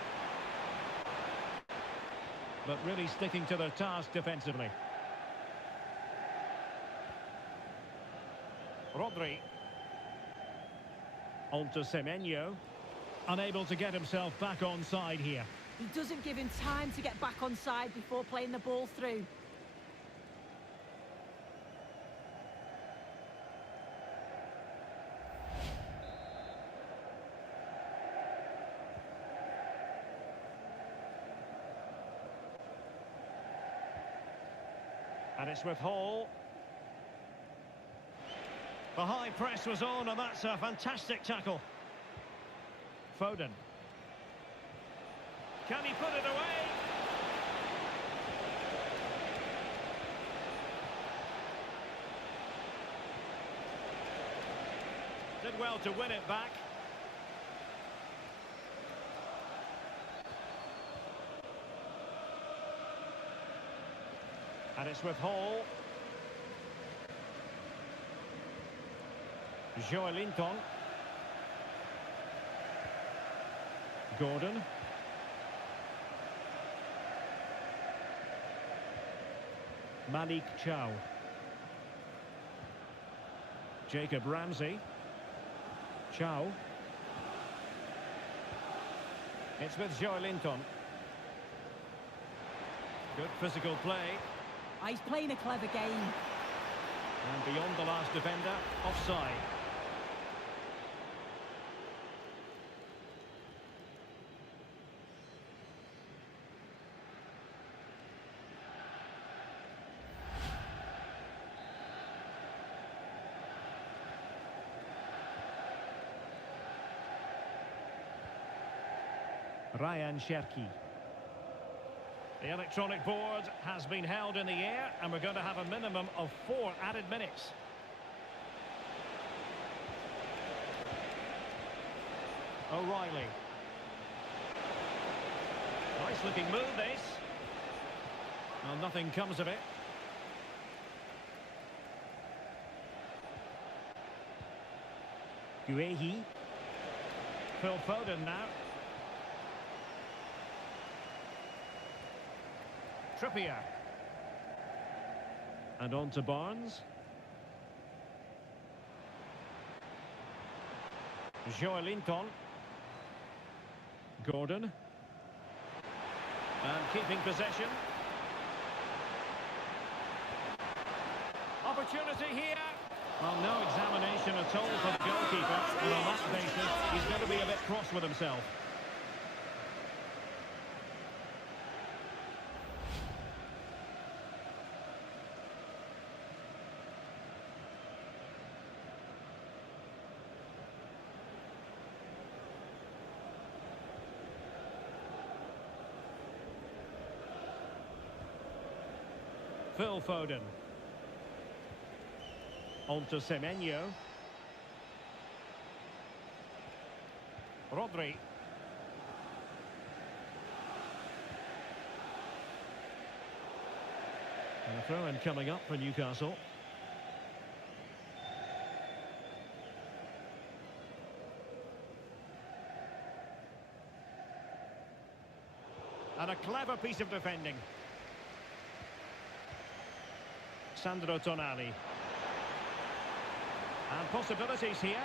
But really sticking to their task defensively. Rodri. On to Semenyo. Unable to get himself back on side here. He doesn't give him time to get back on side before playing the ball through. And it's with Hall. The high press was on, and that's a fantastic tackle. Foden. Can he put it away? Did well to win it back. And it's with Hall. Joelinton. Gordon. Malik Chow. Jacob Ramsey. Chow. It's with Joelinton. Good physical play. He's playing a clever game. And beyond the last defender, offside. Ryan Cherki. The electronic board has been held in the air, and we're going to have a minimum of 4 added minutes. O'Reilly. Nice looking move, this. Well, nothing comes of it. Guehi. Phil Foden now. Trippier. And on to Barnes. Joelinton. Gordon. And keeping possession. Opportunity here. Well, no examination at all for the goalkeeper. And on that basis, he's going to be a bit cross with himself. Phil Foden. On to Semenyo. Rodri. And a throw-in coming up for Newcastle. And a clever piece of defending. Sandro Tonali. And possibilities here.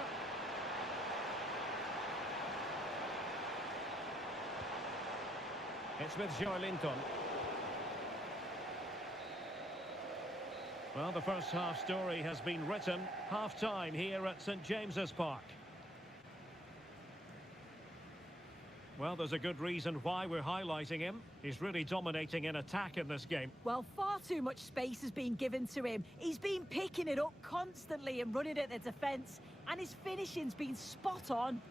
It's with Joelinton. Well, the first half story has been written. Half-time here at St James's Park. Well, there's a good reason why we're highlighting him. He's really dominating in attack in this game. Well, far too much space has been given to him. He's been picking it up constantly and running at the defence, and his finishing's been spot on.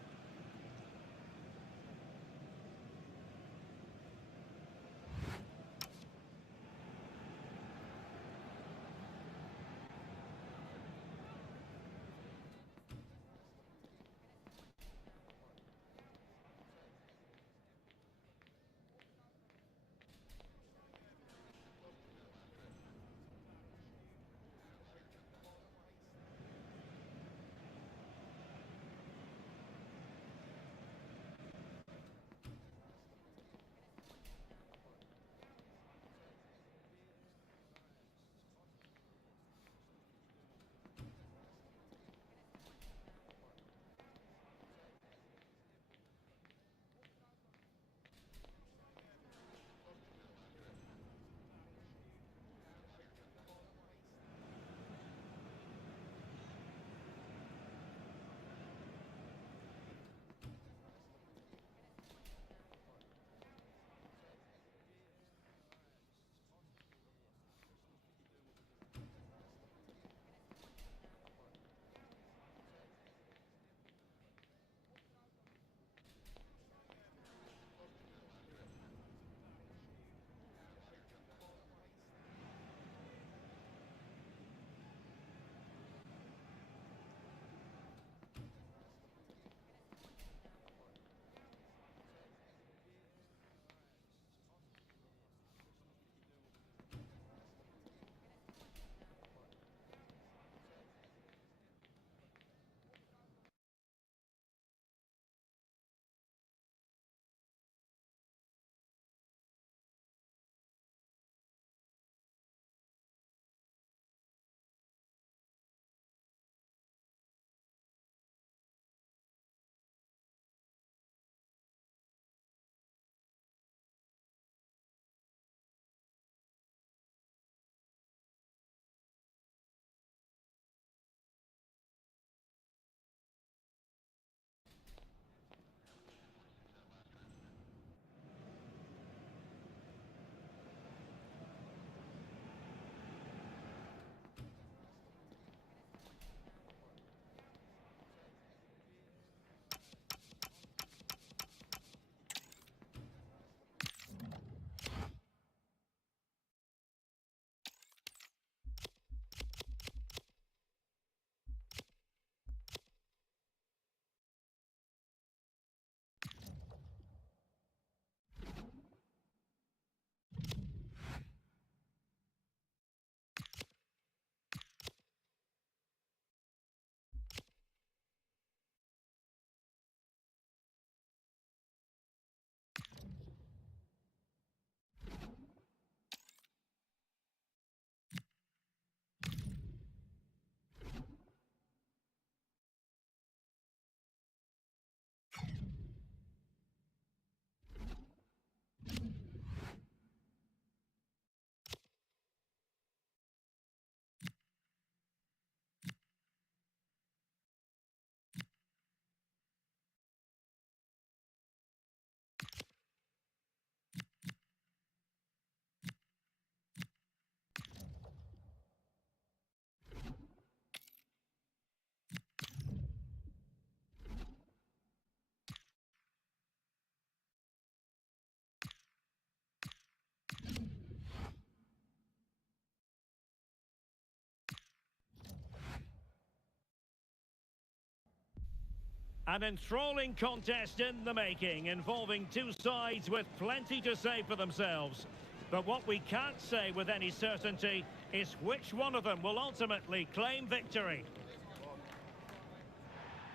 An enthralling contest in the making, involving two sides with plenty to say for themselves. But what we can't say with any certainty is which one of them will ultimately claim victory.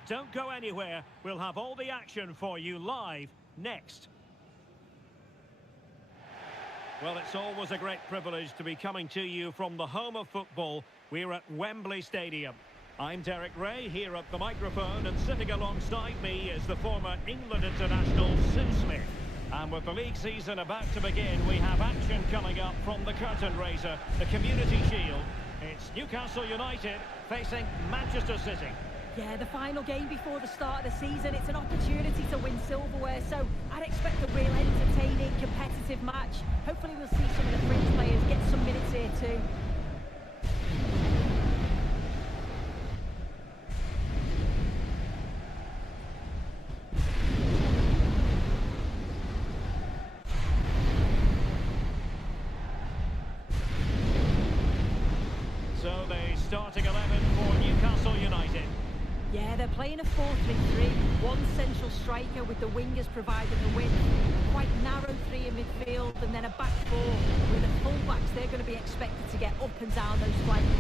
Don't go anywhere. We'll have all the action for you live next. Well, it's always a great privilege to be coming to you from the home of football. We're at Wembley Stadium. I'm Derek Ray, here at the microphone, and sitting alongside me is the former England international Sue Smith. And with the league season about to begin, we have action coming up from the curtain raiser, the Community Shield. It's Newcastle United facing Manchester City. Yeah, the final game before the start of the season. It's an opportunity to win silverware, so I'd expect a real entertaining, competitive match. Hopefully we'll see some of the fringe players get some minutes here too. So the starting 11 for Newcastle United. Yeah, they're playing a 4-3-3, one central striker with the wingers providing the width, quite narrow three in midfield, and then a back four with the full-backs. They're going to be expected to get up and down those flanks.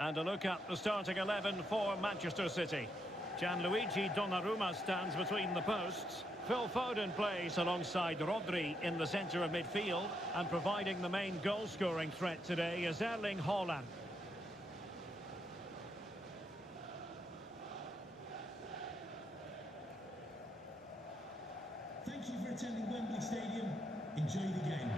And a look at the starting 11 for Manchester City. Gianluigi Donnarumma stands between the posts. Phil Foden plays alongside Rodri in the centre of midfield, and providing the main goal-scoring threat today is Erling Haaland. Thank you for attending Wembley Stadium. Enjoy the game.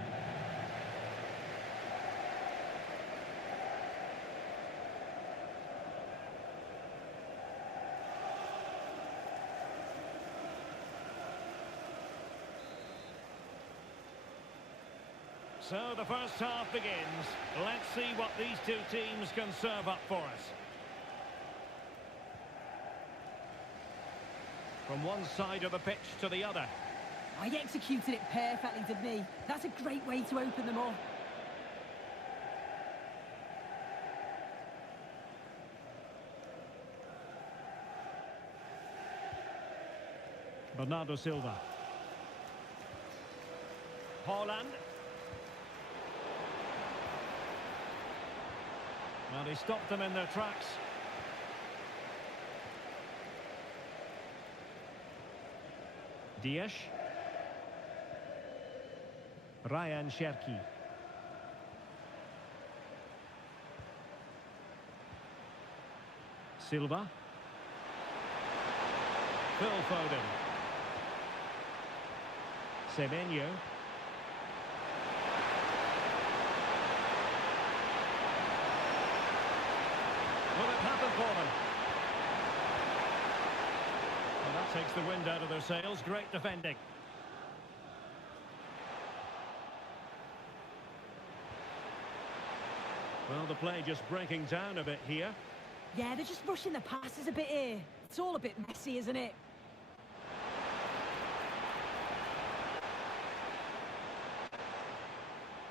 So the first half begins. Let's see what these two teams can serve up for us. From one side of the pitch to the other. I executed it perfectly, didn't he? That's a great way to open them up. Bernardo Silva. Haaland. Well, he stopped them in their tracks. Dias. Ryan Cherki. Silva. Phil Foden. Semenyo. Will it happen for them? Well, that takes the wind out of their sails. Great defending. Well, the play just breaking down a bit here. Yeah, they're just rushing the passes a bit here. It's all a bit messy, isn't it?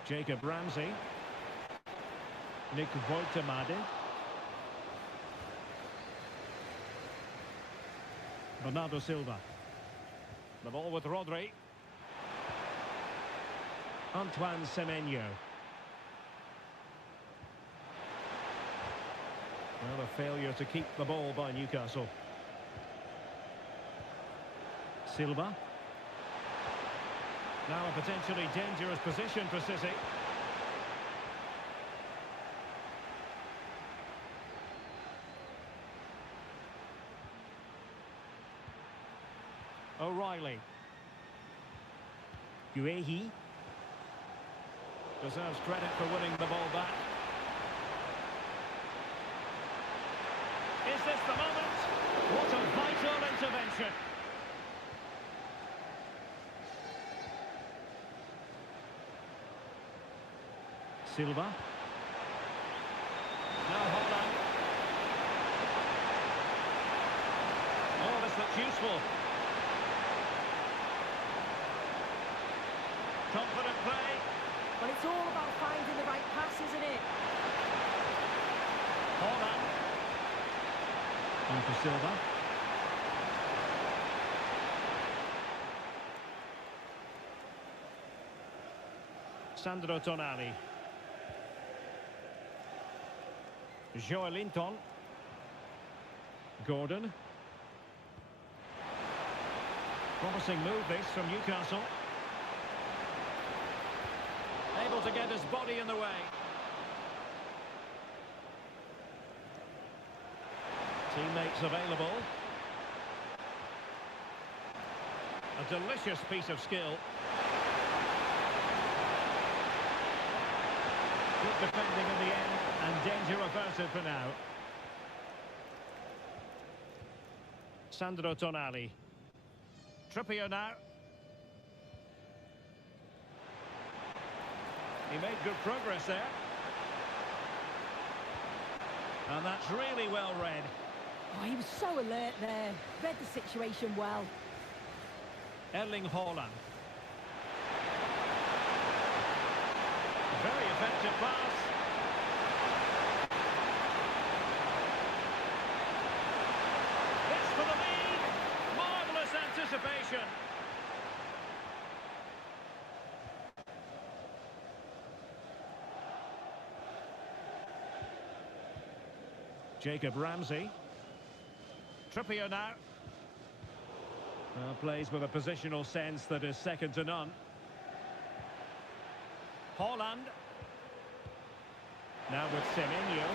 Jacob Ramsey. Nick Voitemade. Bernardo Silva. The ball with Rodri. Antoine Semenyo. Well, a failure to keep the ball by Newcastle. Silva. Now a potentially dangerous position for City. O'Reilly. Guehi. Deserves credit for winning the ball back. Is this the moment? What a vital intervention. Silva. Now Haaland. Oh, this looks useful. Confident play. But it's all about finding the right pass, isn't it? Haaland. On for Silva. Sandro Tonali. Joelinton. Gordon. Promising move this from Newcastle. Able to get his body in the way. Teammates available. A delicious piece of skill. Good defending in the end, and danger averted for now. Sandro Tonali. Trippier now. He made good progress there. And that's really well read. Oh, he was so alert there. Read the situation well. Erling Haaland. Very effective pass. This for the lead. Marvellous anticipation. Jacob Ramsey. Trippier now. Plays with a positional sense that is second to none. Haaland. Now with Semenyo.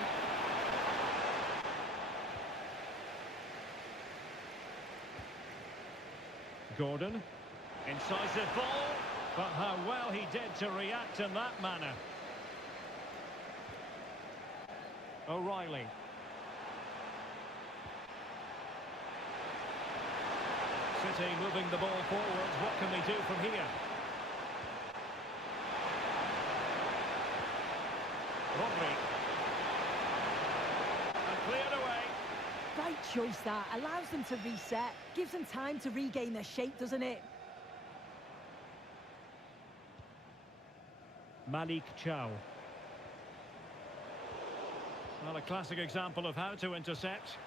Gordon. Incisive ball. But how well he did to react in that manner. O'Reilly. City moving the ball forwards. What can they do from here? Rodri. And cleared away. Right choice that. Allows them to reset. Gives them time to regain their shape, doesn't it? Malik Chow. Well, a classic example of how to intercept.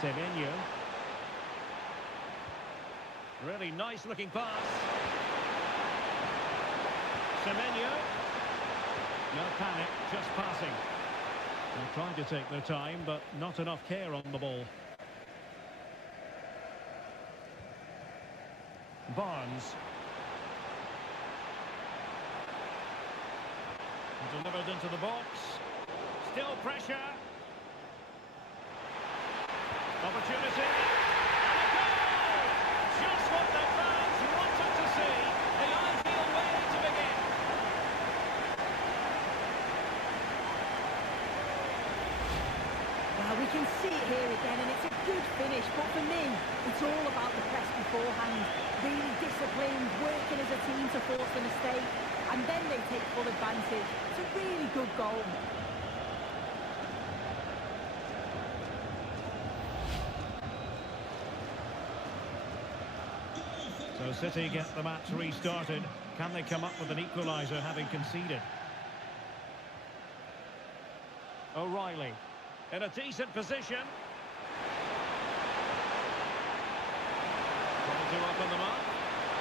Semenyo. Really nice looking pass. Semenyo. No panic, just passing. They're trying to take their time, but not enough care on the ball. Barnes. Delivered into the box. Still pressure. Opportunity. And a goal! Just what the fans wanted to see. The ideal way to begin. Well, we can see it here again, and it's a good finish. But for me, it's all about the press beforehand. Really disciplined, working as a team to force the mistake. And then they take full advantage. It's a really good goal. So City get the match restarted. Can they come up with an equaliser having conceded? O'Reilly in a decent position. Trying to open them up.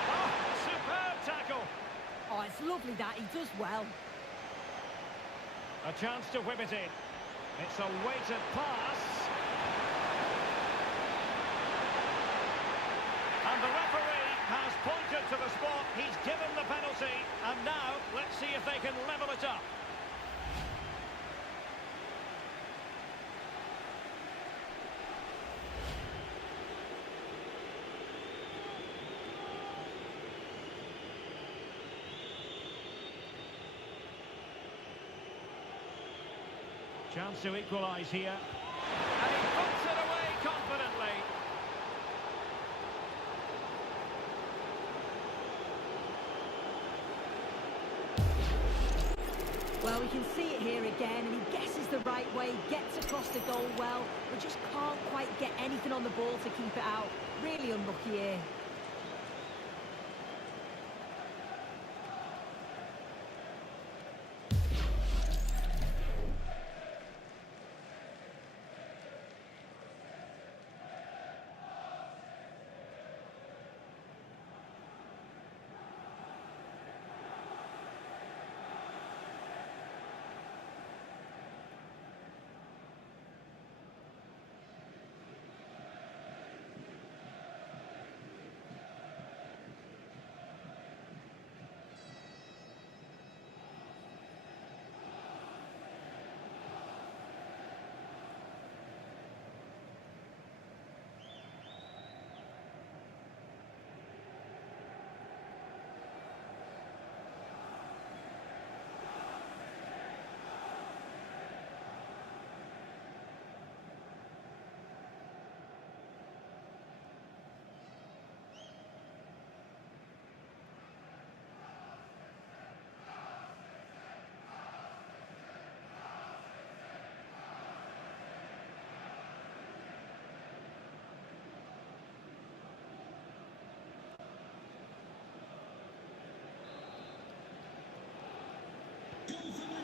Oh, superb tackle. Oh, it's lovely that he does well. A chance to whip it in. It's a weighted pass. And the referee has pointed to the spot. He's given the penalty. And now, let's see if they can level it up. Chance to equalise here. And he puts it away confidently. Well, we can see it here again, and he guesses the right way, gets across the goal well, but just can't quite get anything on the ball to keep it out. Really unlucky here.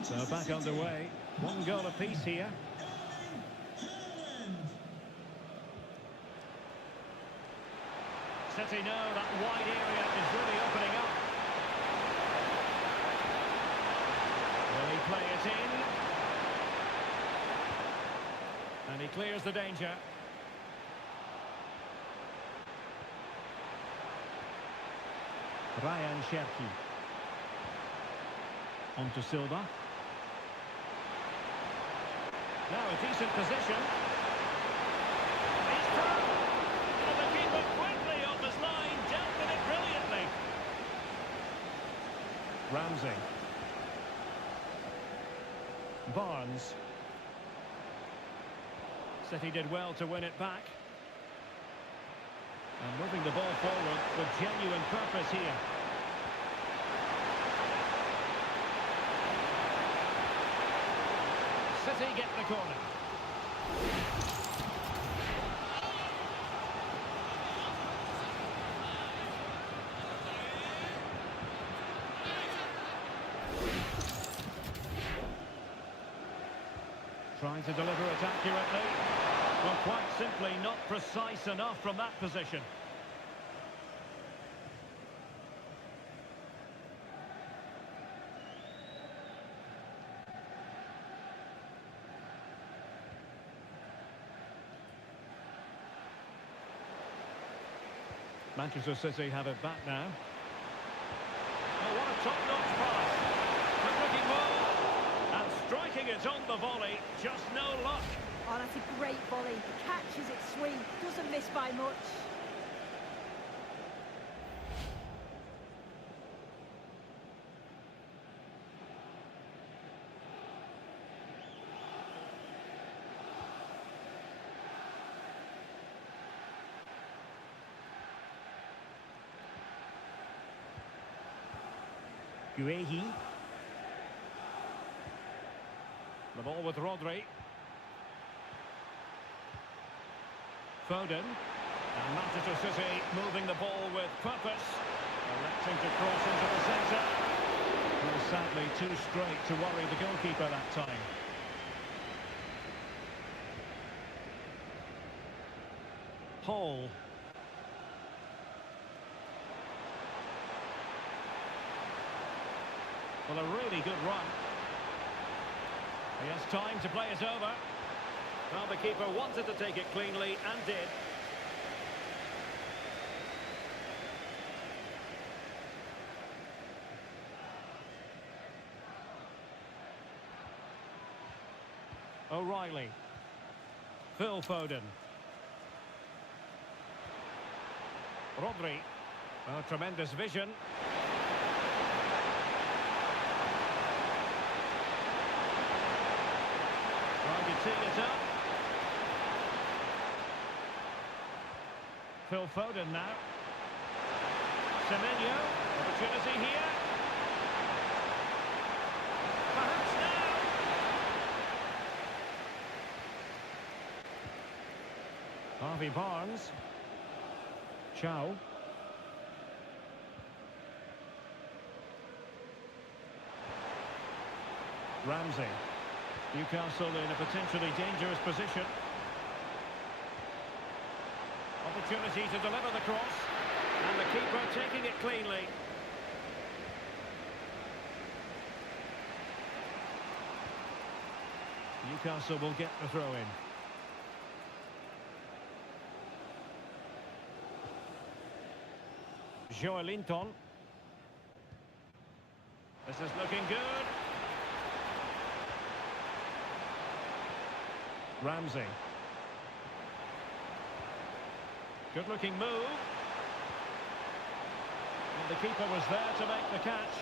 So back underway. One goal apiece here. City know that wide area is really opening up. Will he play it in? And he clears the danger. Ryan Cherki. On to Silva. Now a decent position. He's through. And the keeper quickly off his line, dealt with it brilliantly. Ramsey. Barnes. City did well to win it back. And moving the ball forward with genuine purpose here. City get the corner. Trying to deliver it accurately. Well, quite simply not precise enough from that position. Manchester City have it back now. Oh, what a top-notch pass. Good looking ball. And striking it on the volley. Just no luck. Oh, that's a great volley. Catches it sweet. Doesn't miss by much. Guehi. The ball with Rodri. Foden. And Manchester City moving the ball with purpose. Electing to cross into the centre. Well, sadly, too straight to worry the goalkeeper that time. Hall. Well, a really good run. He has time to play it over. Well, the keeper wanted to take it cleanly and did. O'Reilly. Phil Foden. Rodri. Well, tremendous vision. Teeing it up. Phil Foden now. Semenyo, opportunity here. Perhaps now. Harvey Barnes. Chow. Ramsey. Newcastle in a potentially dangerous position. Opportunity to deliver the cross. And the keeper taking it cleanly. Newcastle will get the throw in. Joelinton. This is looking good. Ramsey. Good looking move. And the keeper was there to make the catch.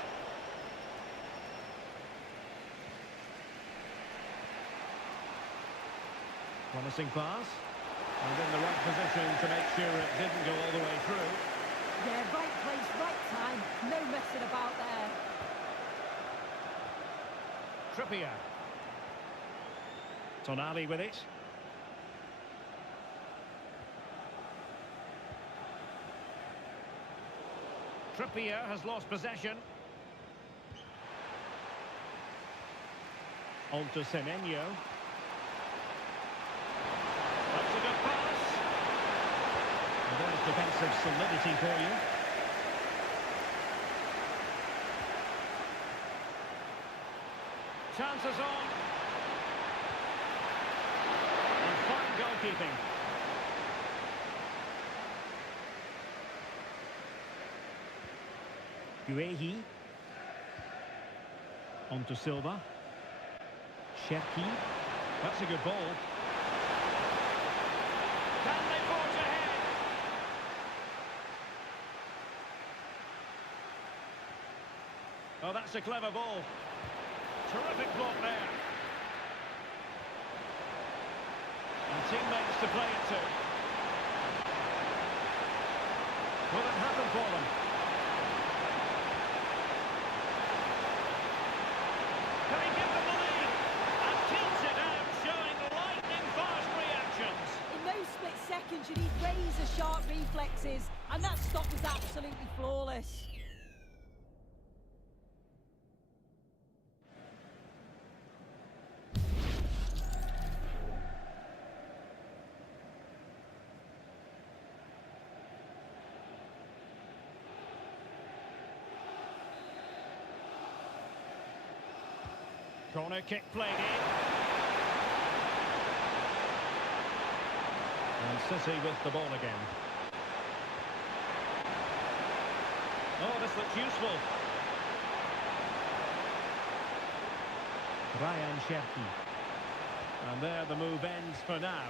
Promising pass. And in the right position to make sure it didn't go all the way through. Yeah, right place, right time. No messing about there. Trippier. Tonali with it. Trippier has lost possession. On to Semenyo. That's a good pass. And there's defensive solidity for you. Chances on. And fine goalkeeping. Guehi. On to Silva. Cherki. That's a good ball. Can they forge ahead? Oh, that's a clever ball. Terrific block there. And teammates to play it to. Will it happen for them? Can he give them the lead? And tilts it out, showing lightning fast reactions. In those split seconds, you need razor-sharp reflexes, and that stop was absolutely flawless. Corner kick played in. And City with the ball again. Oh, this looks useful. Ryan Cherki. And there the move ends for now.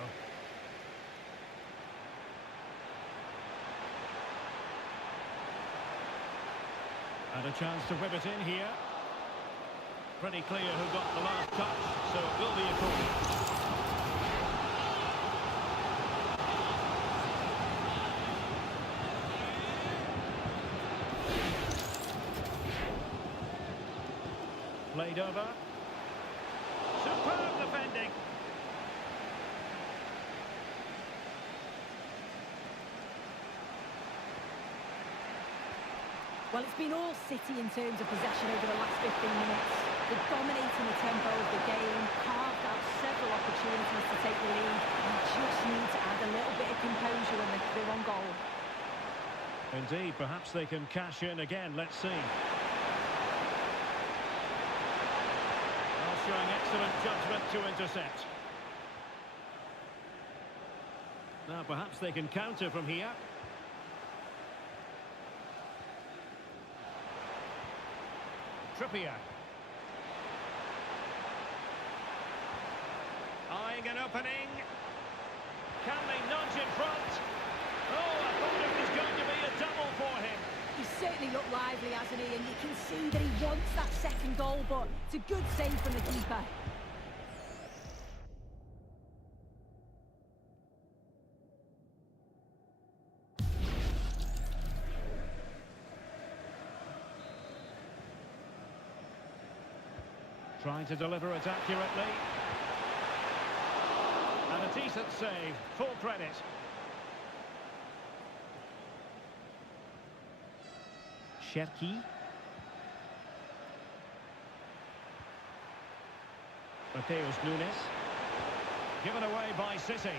And a chance to whip it in here. Pretty clear who got the last touch, so it will be a corner. Played over. Superb defending. Well, it's been all City in terms of possession over the last 15 minutes. They're dominating the tempo of the game, carved out several opportunities to take the lead, and just need to add a little bit of composure when they're on goal. Indeed, perhaps they can cash in again. Let's see. Well, showing excellent judgment to intercept. Now, perhaps they can counter from here. Trippier. Eyeing an opening. Can they nudge in front? Oh, I thought it was going to be a double for him. He's certainly looked lively, hasn't he? And you can see that he wants that second goal, but it's a good save from the keeper. Trying to deliver it accurately. And a decent save. Full credit. Cherki. Mateus Nunes. Given away by City.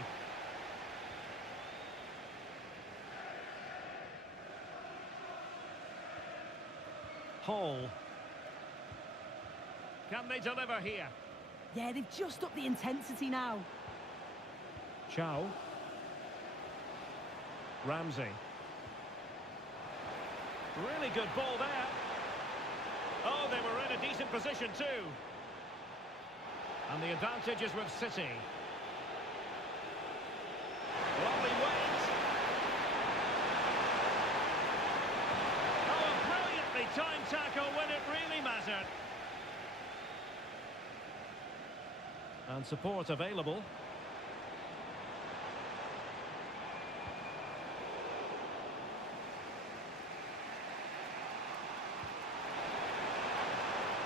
Hall. Can they deliver here? Yeah, they've just upped the intensity now. Chow. Ramsey. Really good ball there. Oh, they were in a decent position too. And the advantage is with City. Lovely wait. Oh, a brilliantly timed tackle when it really mattered. And support available.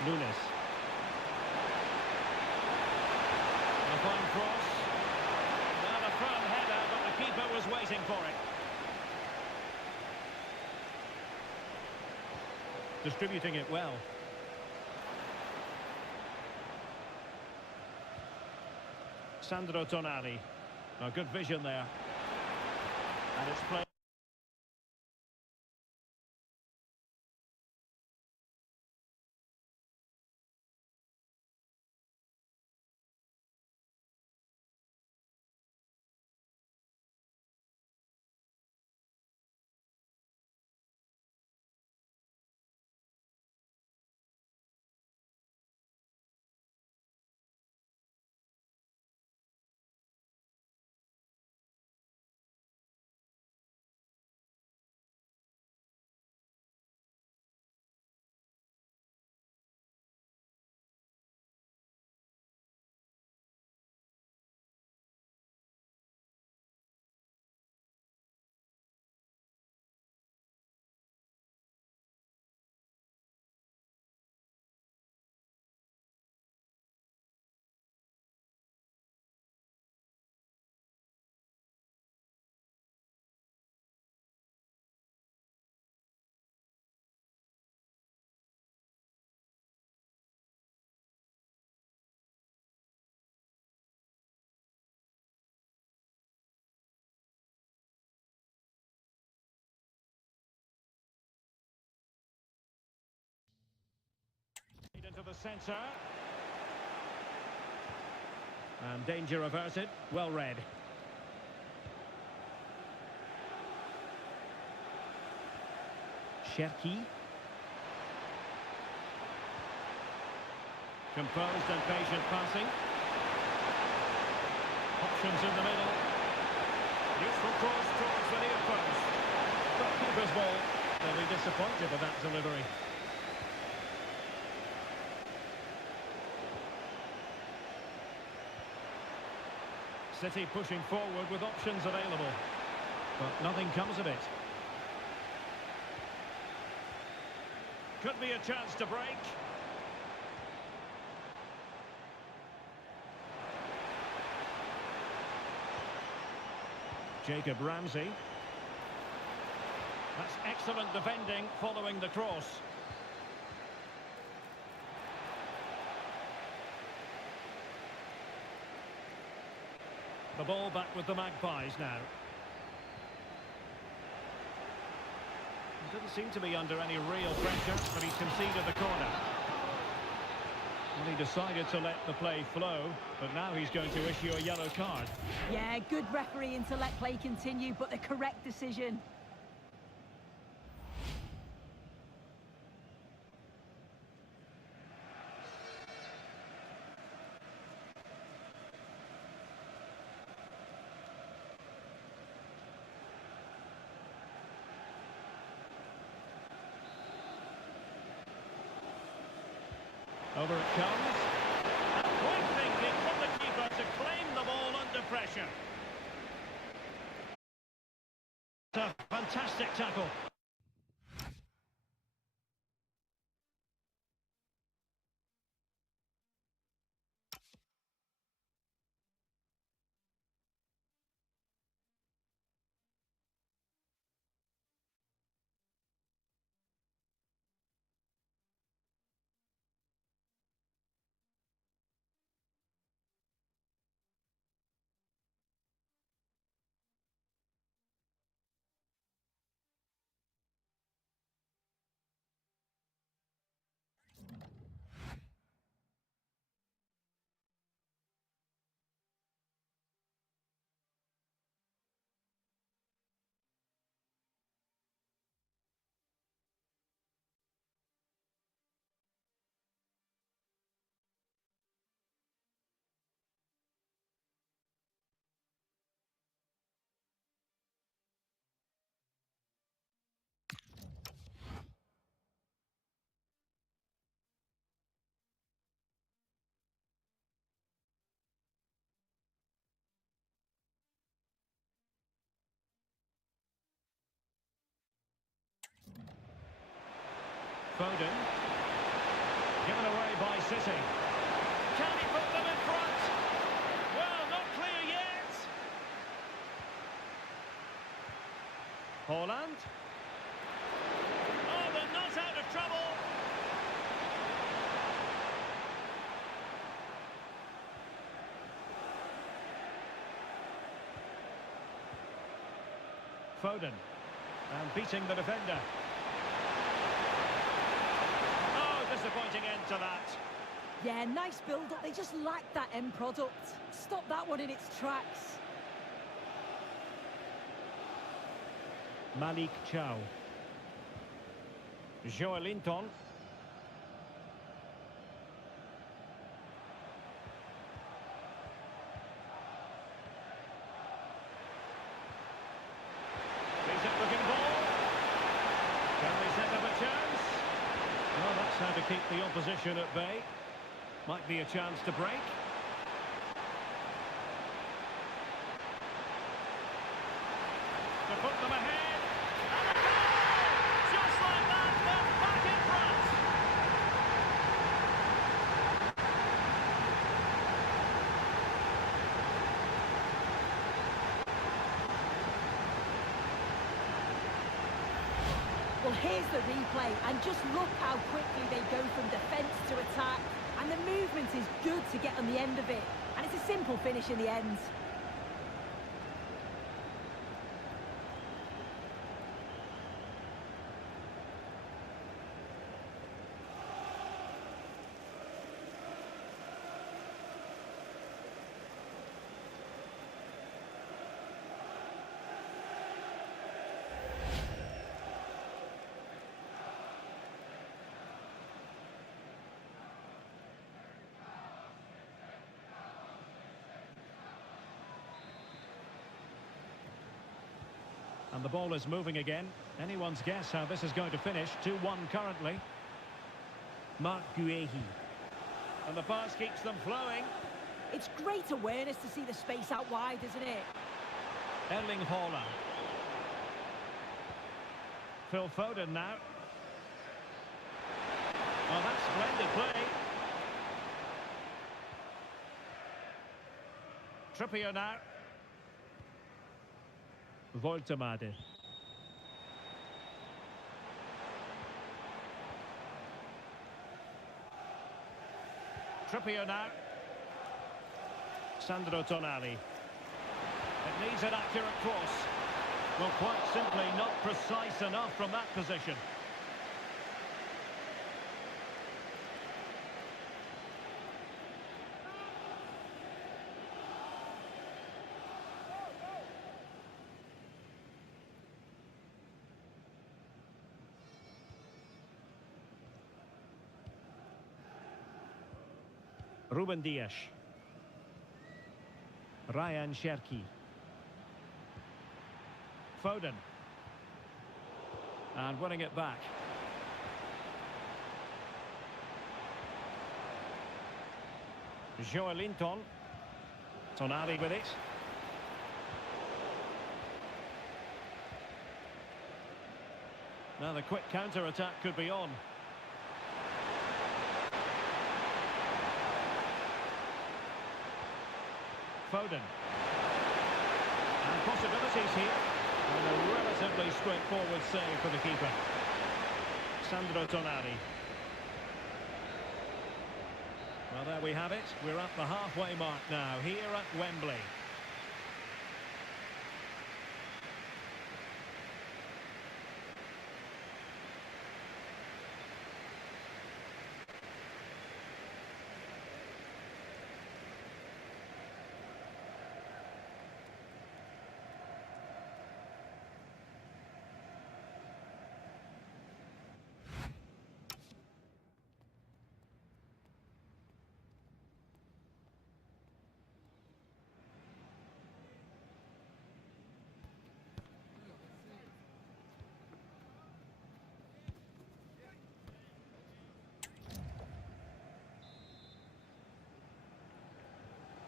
Nunes. A fine cross. Now a firm header, but the keeper was waiting for it. Distributing it well. Sandro Tonali. A good vision there. And it's played. Into the centre. And danger averted. Well read. Cherki. Composed and patient passing. Options in the middle. Useful cross towards the near post. But keeper's ball. They'll be disappointed with that delivery. City pushing forward with options available. But nothing comes of it. Could be a chance to break. Jacob Ramsey. That's excellent defending following the cross. The ball back with the Magpies now. He doesn't seem to be under any real pressure, but he's conceded the corner. And he decided to let the play flow, but now he's going to issue a yellow card. Yeah, good refereeing to let play continue, but the correct decision. Over it comes. And quick thinking from the keeper to claim the ball under pressure. It's a fantastic tackle. Foden. Given away by City. Can he put them in front? Well, not clear yet. Haaland. Oh, they're not out of trouble. Foden. And beating the defender. Disappointing end to that. Yeah, nice build-up. They just lacked that end product. Stop that one in its tracks. Malik Chow. Joelinton. Decent looking ball. Can they set up a chance? Well, that's how to keep the opposition at bay. Might be a chance to break. To put them ahead. And a goal! Just like that, they're back in front. Well, here's the replay, and just look how quickly they go from defence to attack. And the movement is good to get on the end of it. And it's a simple finish in the end. the ball is moving again. Anyone's guess how this is going to finish. 2-1 currently. Mark Guehi. And the pass keeps them flowing. It's great awareness to see the space out wide, isn't it? Erling Haaland. Phil Foden now. Oh, that's splendid play. Trippier now. Voltemade. Trippier now. Sandro Tonali. It needs an accurate cross. Well, quite simply not precise enough from that position. Ruben Dias. Ryan Cherki. Foden. And winning it back. Joelinton. Tonali with it. Now the quick counter-attack could be on. Foden. And possibilities here. And a relatively straightforward save for the keeper. Sandro Tonali. Well, there we have it. We're at the halfway mark now, here at Wembley.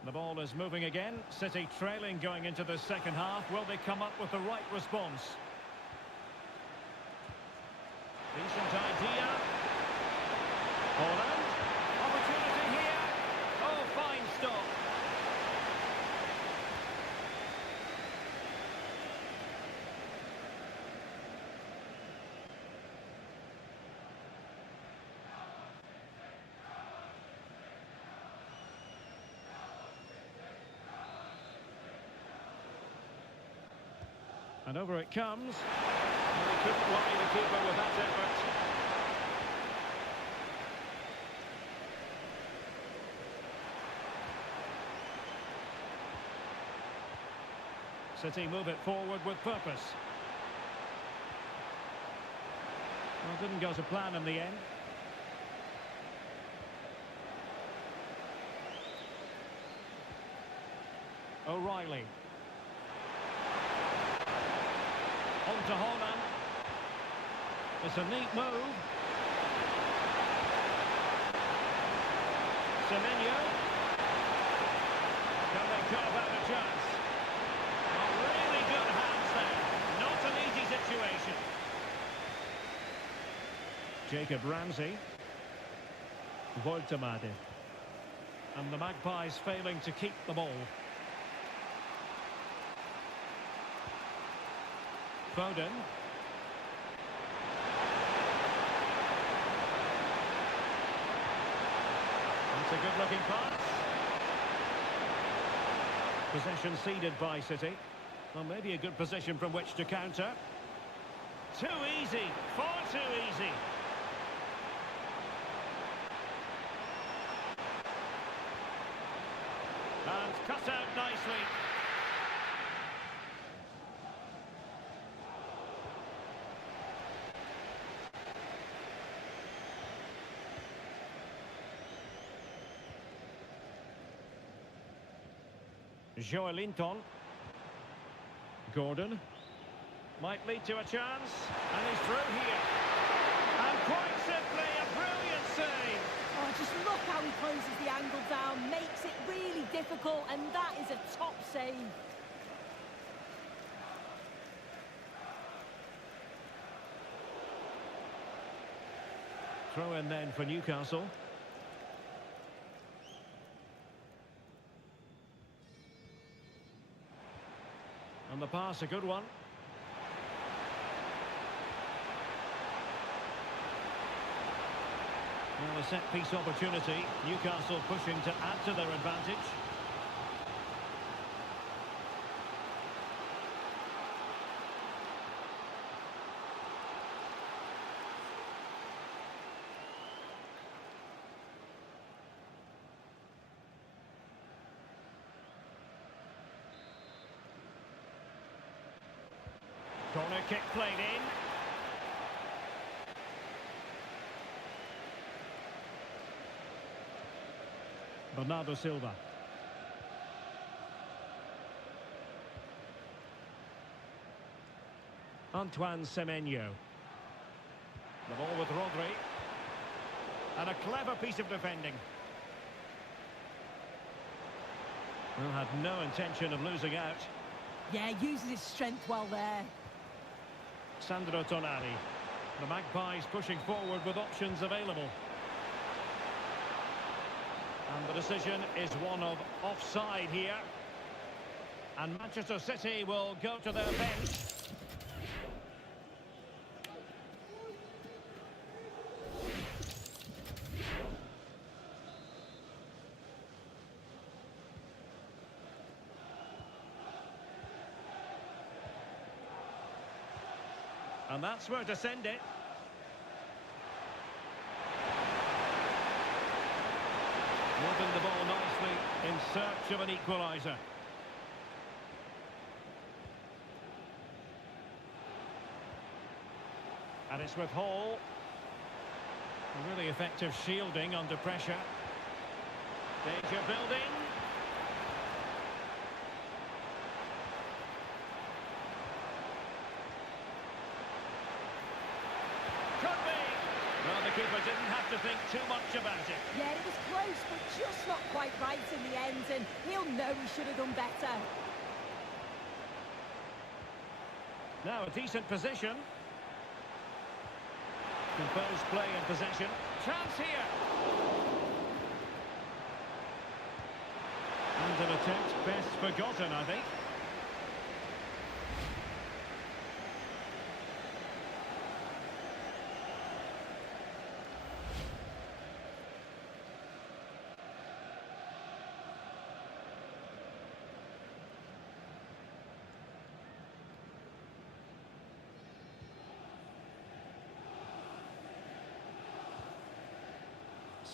The ball is moving again. City trailing going into the second half. Will they come up with the right response? Decent idea. Haaland. Opportunity here. Oh, fine stop. And over it comes. And he couldn't worry the keeper with that effort. City move it forward with purpose. Well, didn't go to plan in the end. O'Reilly. On to Haaland. It's a neat move. Semenyo. Can they carve out a chance? Oh, really good hands there. Not an easy situation. Jacob Ramsey. Voltemade. And the Magpies failing to keep the ball. Foden. It's a good-looking pass. Possession ceded by City. Well, maybe a good position from which to counter. Too easy. Far too easy. And cut out nicely. Joelinton. Gordon. Might lead to a chance, and he's through here. And quite simply, a brilliant save. Oh, just look how he closes the angle down, makes it really difficult, and that is a top save. Throw in then for Newcastle. And the pass, a good one. Well, a set-piece opportunity. Newcastle pushing to add to their advantage. Corner kick played in. Bernardo Silva. Antoine Semenyo. The ball with Rodri. And a clever piece of defending. Well, had no intention of losing out. Yeah, uses his strength well there. Sandro Tonali. The Magpies pushing forward with options available. And the decision is one of offside here. And Manchester City will go to their bench. And that's where to send it. Moving the ball nicely in search of an equaliser. And it's with Hall. A really effective shielding under pressure. Danger building. Could be. Well, the keeper didn't have to think too much about it. Yeah, it was close, but just not quite right in the end, and he'll know he should have done better. Now a decent position. Composed play and possession. Chance here. And an attempt best forgotten, I think.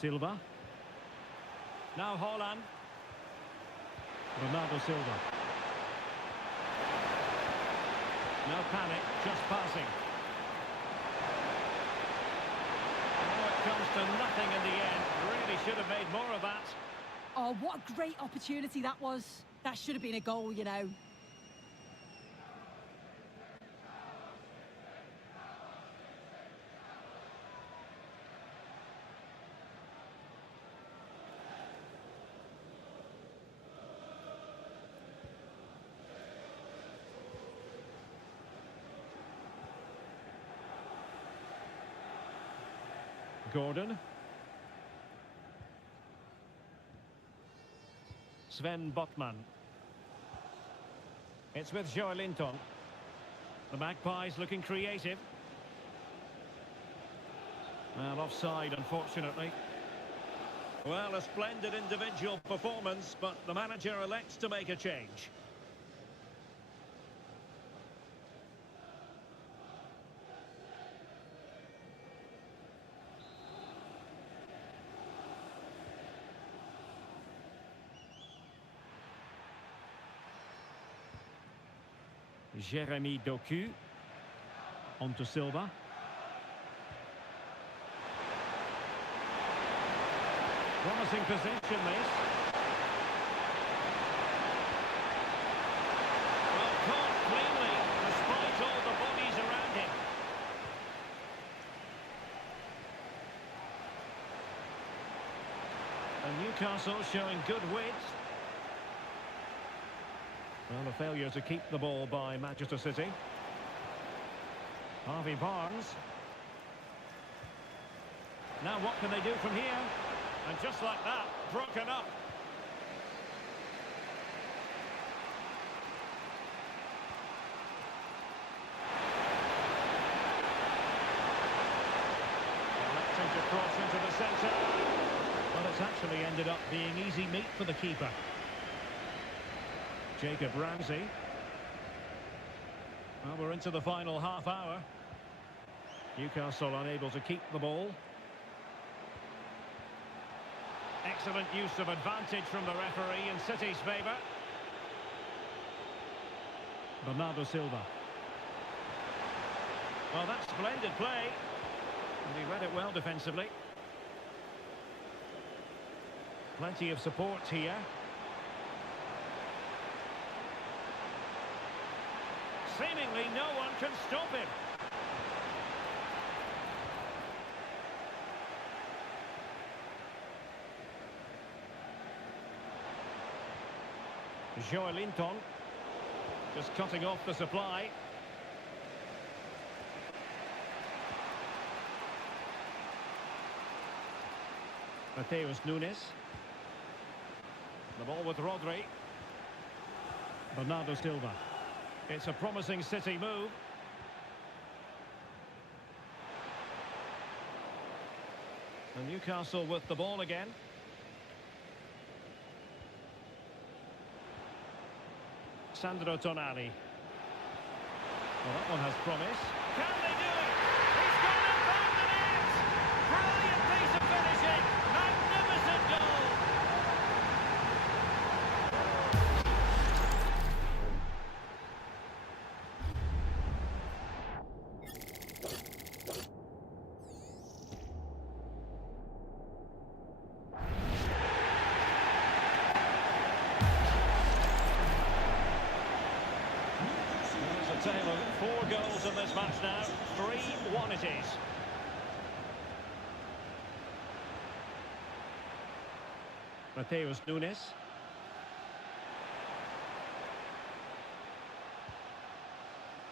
Silva. Now Haaland. Bernardo Silva. No panic, just passing. Oh, it comes to nothing in the end. Really should have made more of that. Oh, what a great opportunity that was. That should have been a goal, you know. Gordon. Sven Botman. It's with Joelinton. The Magpies looking creative. Well, offside, unfortunately. Well, a splendid individual performance, but the manager elects to make a change. Jeremy Doku. On to Silva. Promising possession, this. Well, caught cleanly, despite all the And Newcastle showing good wit. Well, a failure to keep the ball by Manchester City. Harvey Barnes. Now what can they do from here? And just like that, broken up. Electing to cross into the centre. Well, it's actually ended up being easy meat for the keeper. Jacob Ramsey. Well, we're into the final half hour. Newcastle unable to keep the ball. Excellent use of advantage from the referee in City's favour. Bernardo Silva. Well, that's splendid play. And he read it well defensively. Plenty of support here. Seemingly no one can stop him. Joelinton just cutting off the supply. Mateus Nunes. The ball with Rodri. Bernardo Silva. It's a promising City move. And Newcastle with the ball again. Sandro Tonali. Well, that one has promise. Can they do it? He's gone and found the net! Brilliant piece of finishing! Magnificent goal! Tale of 4 goals in this match now. 3-1 it is. Mateus Nunes.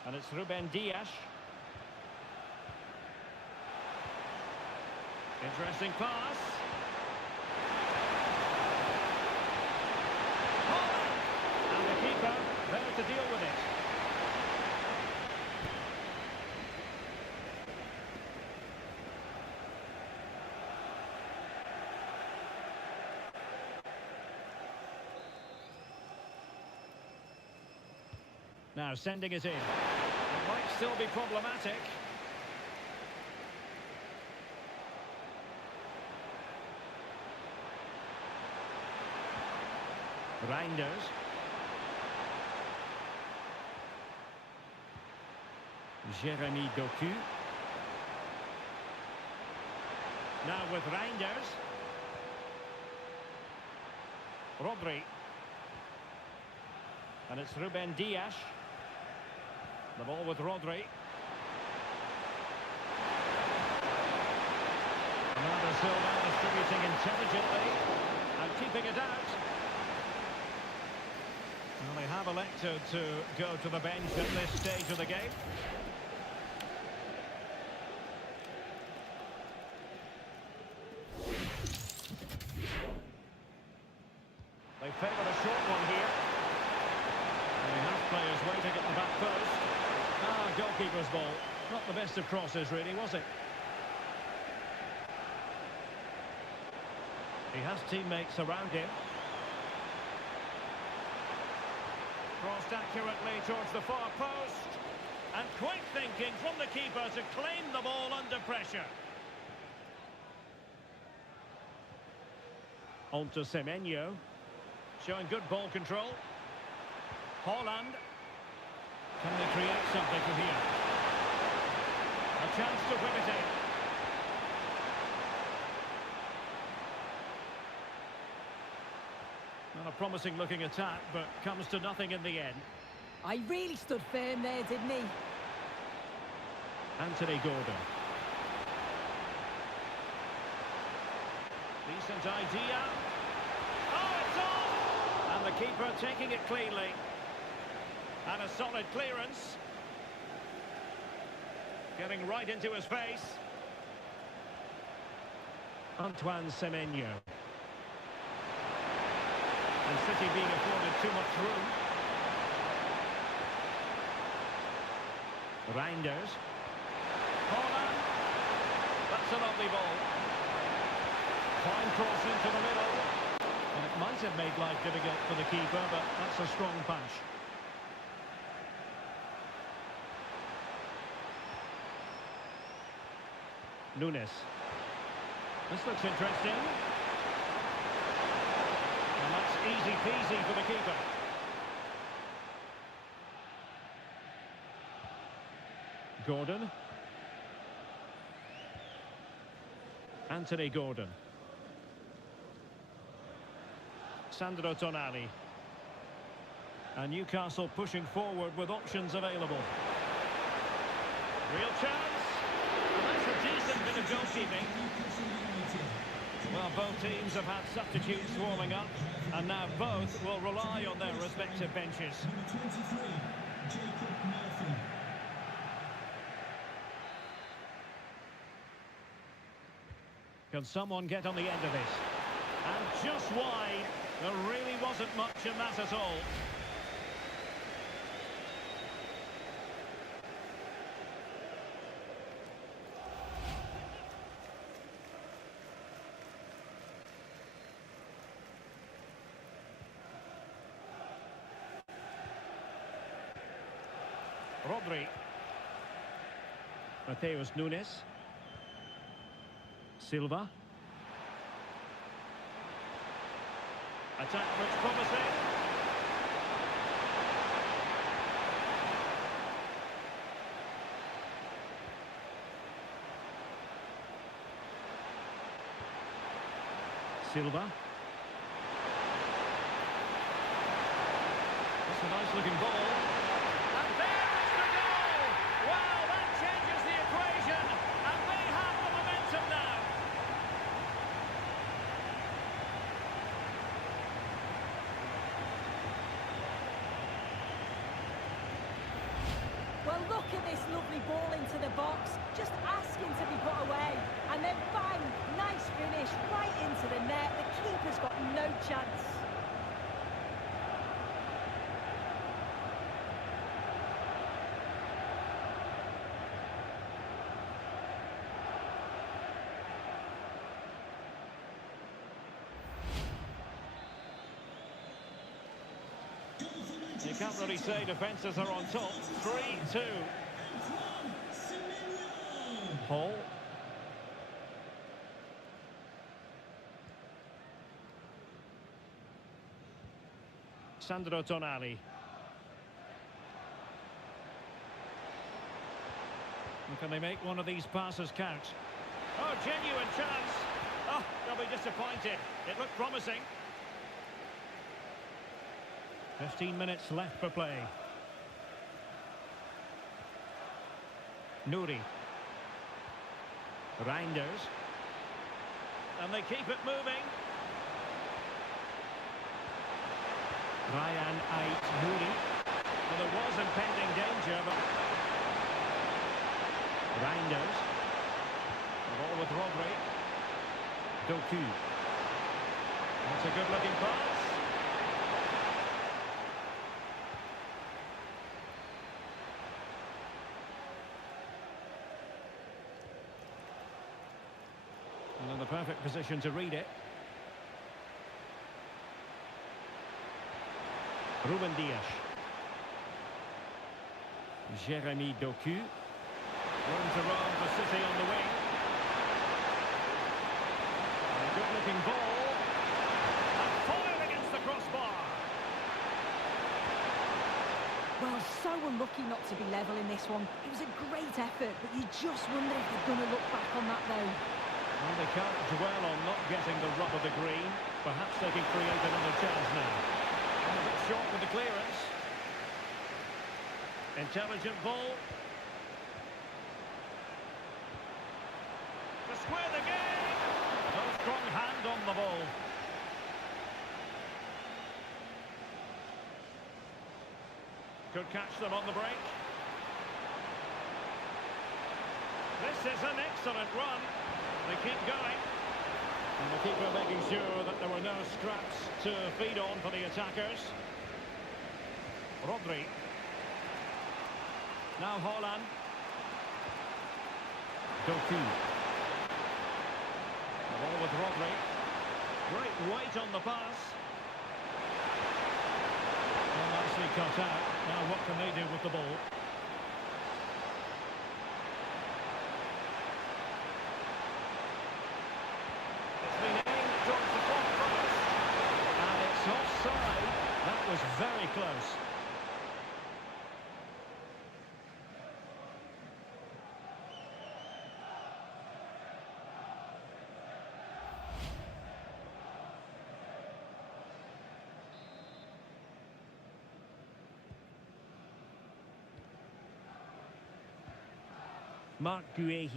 And it's Ruben Dias. Interesting pass. And the keeper there to deal with it. Now sending it in. It might still be problematic. Reinders. Jeremy Doku. Now with Reinders. Rodri. And it's Ruben Dias. The ball with Rodri. Bernardo Silva distributing intelligently and keeping it out. Well, they have elected to go to the bench at this stage of the game. They favour a short one here. They have players waiting at the back post. Goalkeeper's ball. Not the best of crosses, really, was it? He has teammates around him. Crossed accurately towards the far post. And quick thinking from the keeper to claim the ball under pressure. On to Semenyo. Showing good ball control. Haaland. Can they create something from here? A chance to whip it in. Well, a promising looking attack, but comes to nothing in the end. I really stood firm there, didn't he? Anthony Gordon. Decent idea. Oh, it's on! And the keeper taking it cleanly. And a solid clearance. Getting right into his face. Antoine Semenyo. And City being afforded too much room. Reinders. Holland. That's a lovely ball. Fine cross into the middle. And it might have made life difficult for the keeper, but that's a strong punch. Nunes. This looks interesting. And that's easy peasy for the keeper. Gordon. Anthony Gordon. Sandro Tonali. And Newcastle pushing forward with options available. Real chance. And that's a decent bit of goalkeeping. Well, both teams have had substitutes warming up, and now both will rely on their respective benches. Number 23, Jacob Murphy. Can someone get on the end of this? And just wide. There really wasn't much in that at all. Rodri. Mateus Nunes. Silva. Attack looks promising. Silva. That's a nice looking ball. And there is the goal! Wow, that changes the equation. And they have the momentum now. Well, look at this lovely ball into the box, just asking to be put away. And then bang, nice finish, right into the net. The keeper's got no chance. You can't really say defences are on top. 3-2. Hall. Sandro Tonali. And can they make one of these passes count? Oh, genuine chance. Oh, they'll be disappointed. It looked promising. 15 minutes left for play. Nouri. Reinders. And they keep it moving. Ryan Ait Nouri. Well, there was impending danger, but... Reinders. The ball with Rodri. Doku. That's a good-looking pass. And in the perfect position to read it. Ruben Dias. Jeremy Doku. Room to roam for City on the wing. A good-looking ball. And foiled against the crossbar. Well, so unlucky not to be level in this one. It was a great effort, but you just wonder if they're going to look back on that, though. Well, they can't dwell on not getting the rub of the green. Perhaps they can create another chance now. And a bit short with the clearance. Intelligent ball. To square the game. No strong hand on the ball. Could catch them on the break. This is an excellent run. They keep going. And the keeper making sure that there were no scraps to feed on for the attackers. Rodri. Now Haaland. Doku. The ball with Rodri. Great weight on the pass. Well, nicely cut out. Now what can they do with the ball? It's been aimed towards the front post. And it's offside. That was very close. Mark Guehi.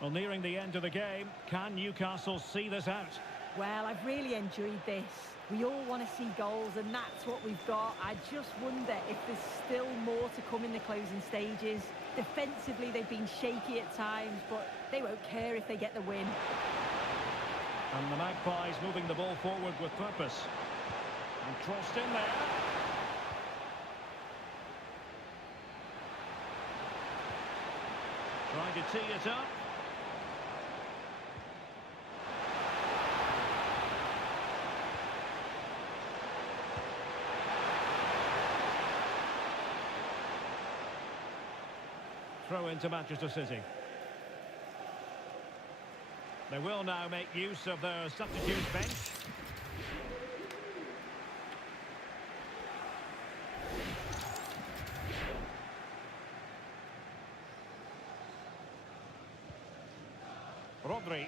Well, nearing the end of the game, can Newcastle see this out? Well, I've really enjoyed this. We all want to see goals, and that's what we've got. I just wonder if there's still more to come in the closing stages. Defensively, they've been shaky at times, but they won't care if they get the win. And the Magpies moving the ball forward with purpose. And crossed in there. Trying to tee it up. Throw into Manchester City. They will now make use of their substitute bench. Rodri.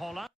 Haaland.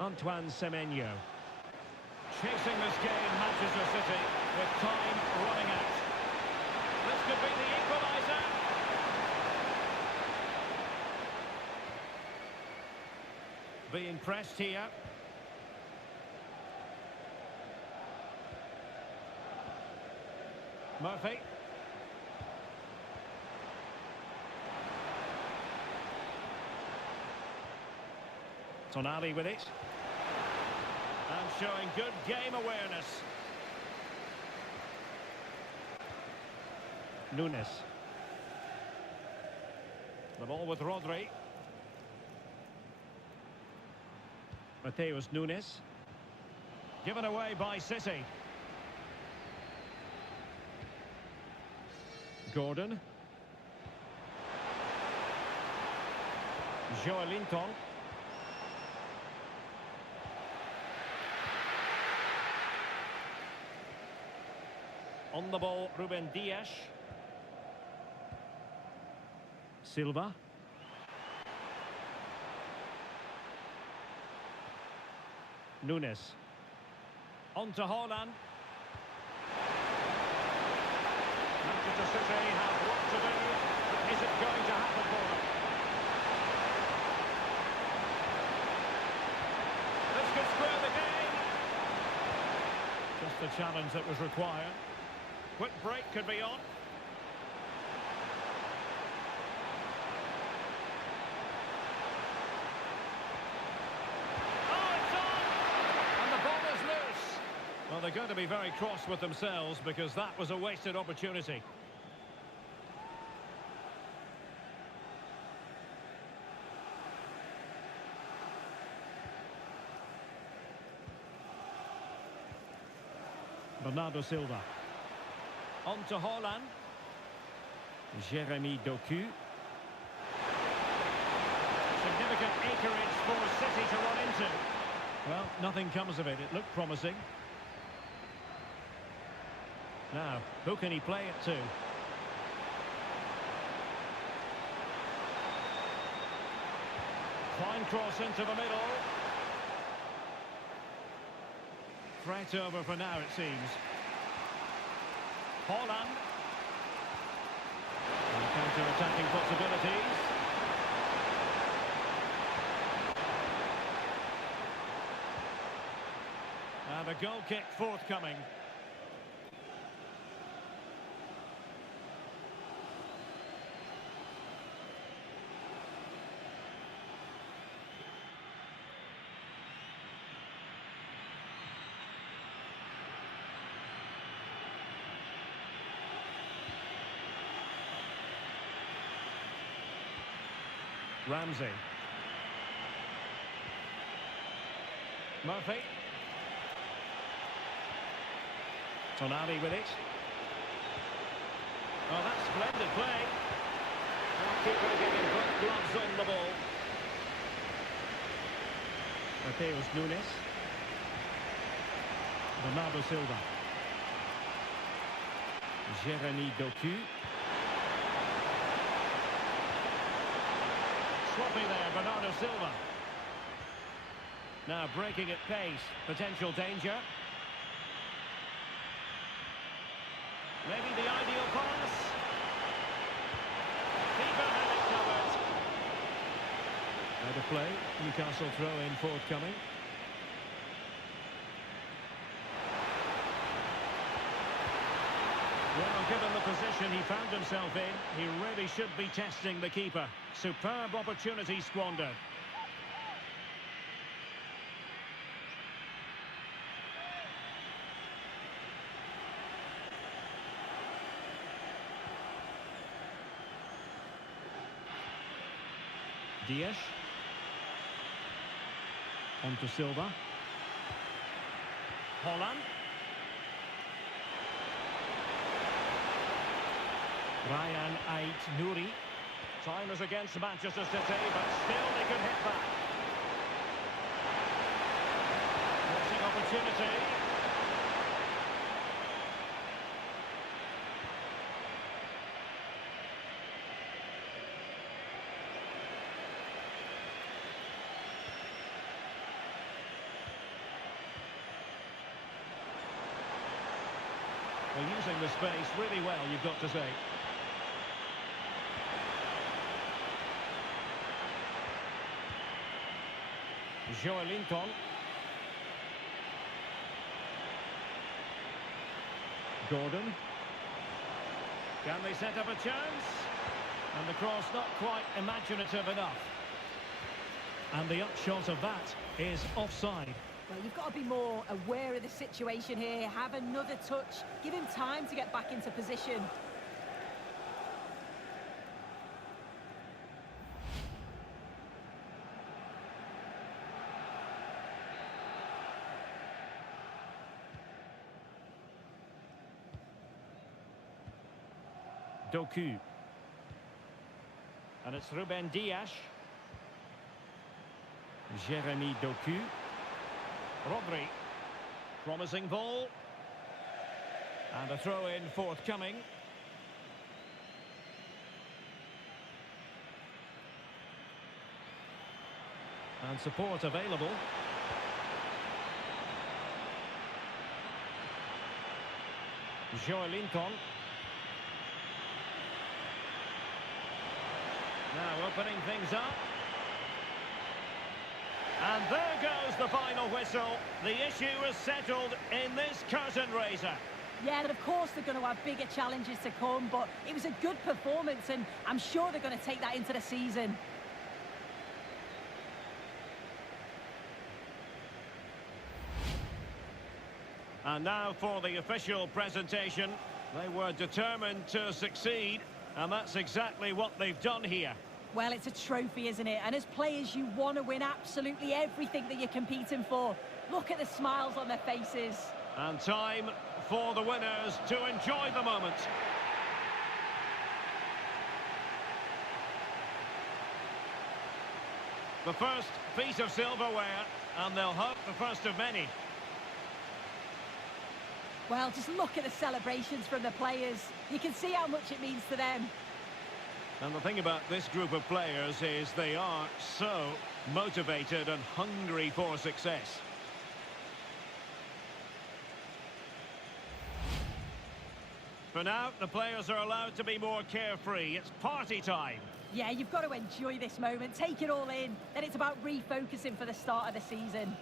Antoine Semenyo. Chasing this game, Manchester City, with time running out. This could be the equaliser. Being pressed here. Murphy. Tonali with it. And showing good game awareness. Nunes. The ball with Rodri. Mateus Nunes. Given away by City. Gordon. Joelinton. On the ball, Ruben Dias. Silva. Nunes. On to Haaland. Manchester City have work to do, but is it going to happen for them? This could square the game. Just the challenge that was required. Quick break could be on. Oh, it's on! And the ball is loose. Well, they're going to be very cross with themselves because that was a wasted opportunity. Bernardo Silva. On to Haaland. Jeremy Doku. Significant acreage for City to run into. Well, nothing comes of it. It looked promising. Now, who can he play it to? Fine cross into the middle. Threat over for now, it seems. Haaland. Counter-attacking possibilities. And a goal kick forthcoming. Ramsey. Murphy. Tonali with it. Oh, that's splendid play. Keeper getting both gloves on the ball. Mateus Nunes. Bernardo Silva. Jeremy Doku. Sloppy there, Bernardo Silva. Now breaking at pace, potential danger. Maybe the ideal pass. Keeper had it covered. Out of play, Newcastle throw-in forthcoming. Well, given the position he found himself in, he really should be testing the keeper. Superb opportunity squandered. Dias. On to Silva. Haaland. Ryan Ait-Nouri. Time is against Manchester City, but still they could hit back. Missing opportunity. Well, using the space really well, you've got to say. Joelinton. Gordon. Can they set up a chance? And the cross not quite imaginative enough. And the upshot of that is offside. Well, you've got to be more aware of the situation here. Have another touch. Give him time to get back into position. Doku. And it's Ruben Dias. Jeremy Doku. Rodri. Promising ball. And a throw-in forthcoming. And support available. Joelinton. Now opening things up. And there goes the final whistle. The issue is settled in this curtain raiser. Yeah, and of course they're going to have bigger challenges to come, but it was a good performance, and I'm sure they're going to take that into the season. And now for the official presentation. They were determined to succeed, and that's exactly what they've done here. Well, it's a trophy, isn't it? And as players, you want to win absolutely everything that you're competing for. Look at the smiles on their faces. And time for the winners to enjoy the moment. The first piece of silverware, and they'll hope the first of many. Well, just look at the celebrations from the players. You can see how much it means to them. And the thing about this group of players is they are so motivated and hungry for success. For now, the players are allowed to be more carefree. It's party time. Yeah, you've got to enjoy this moment, take it all in. Then it's about refocusing for the start of the season.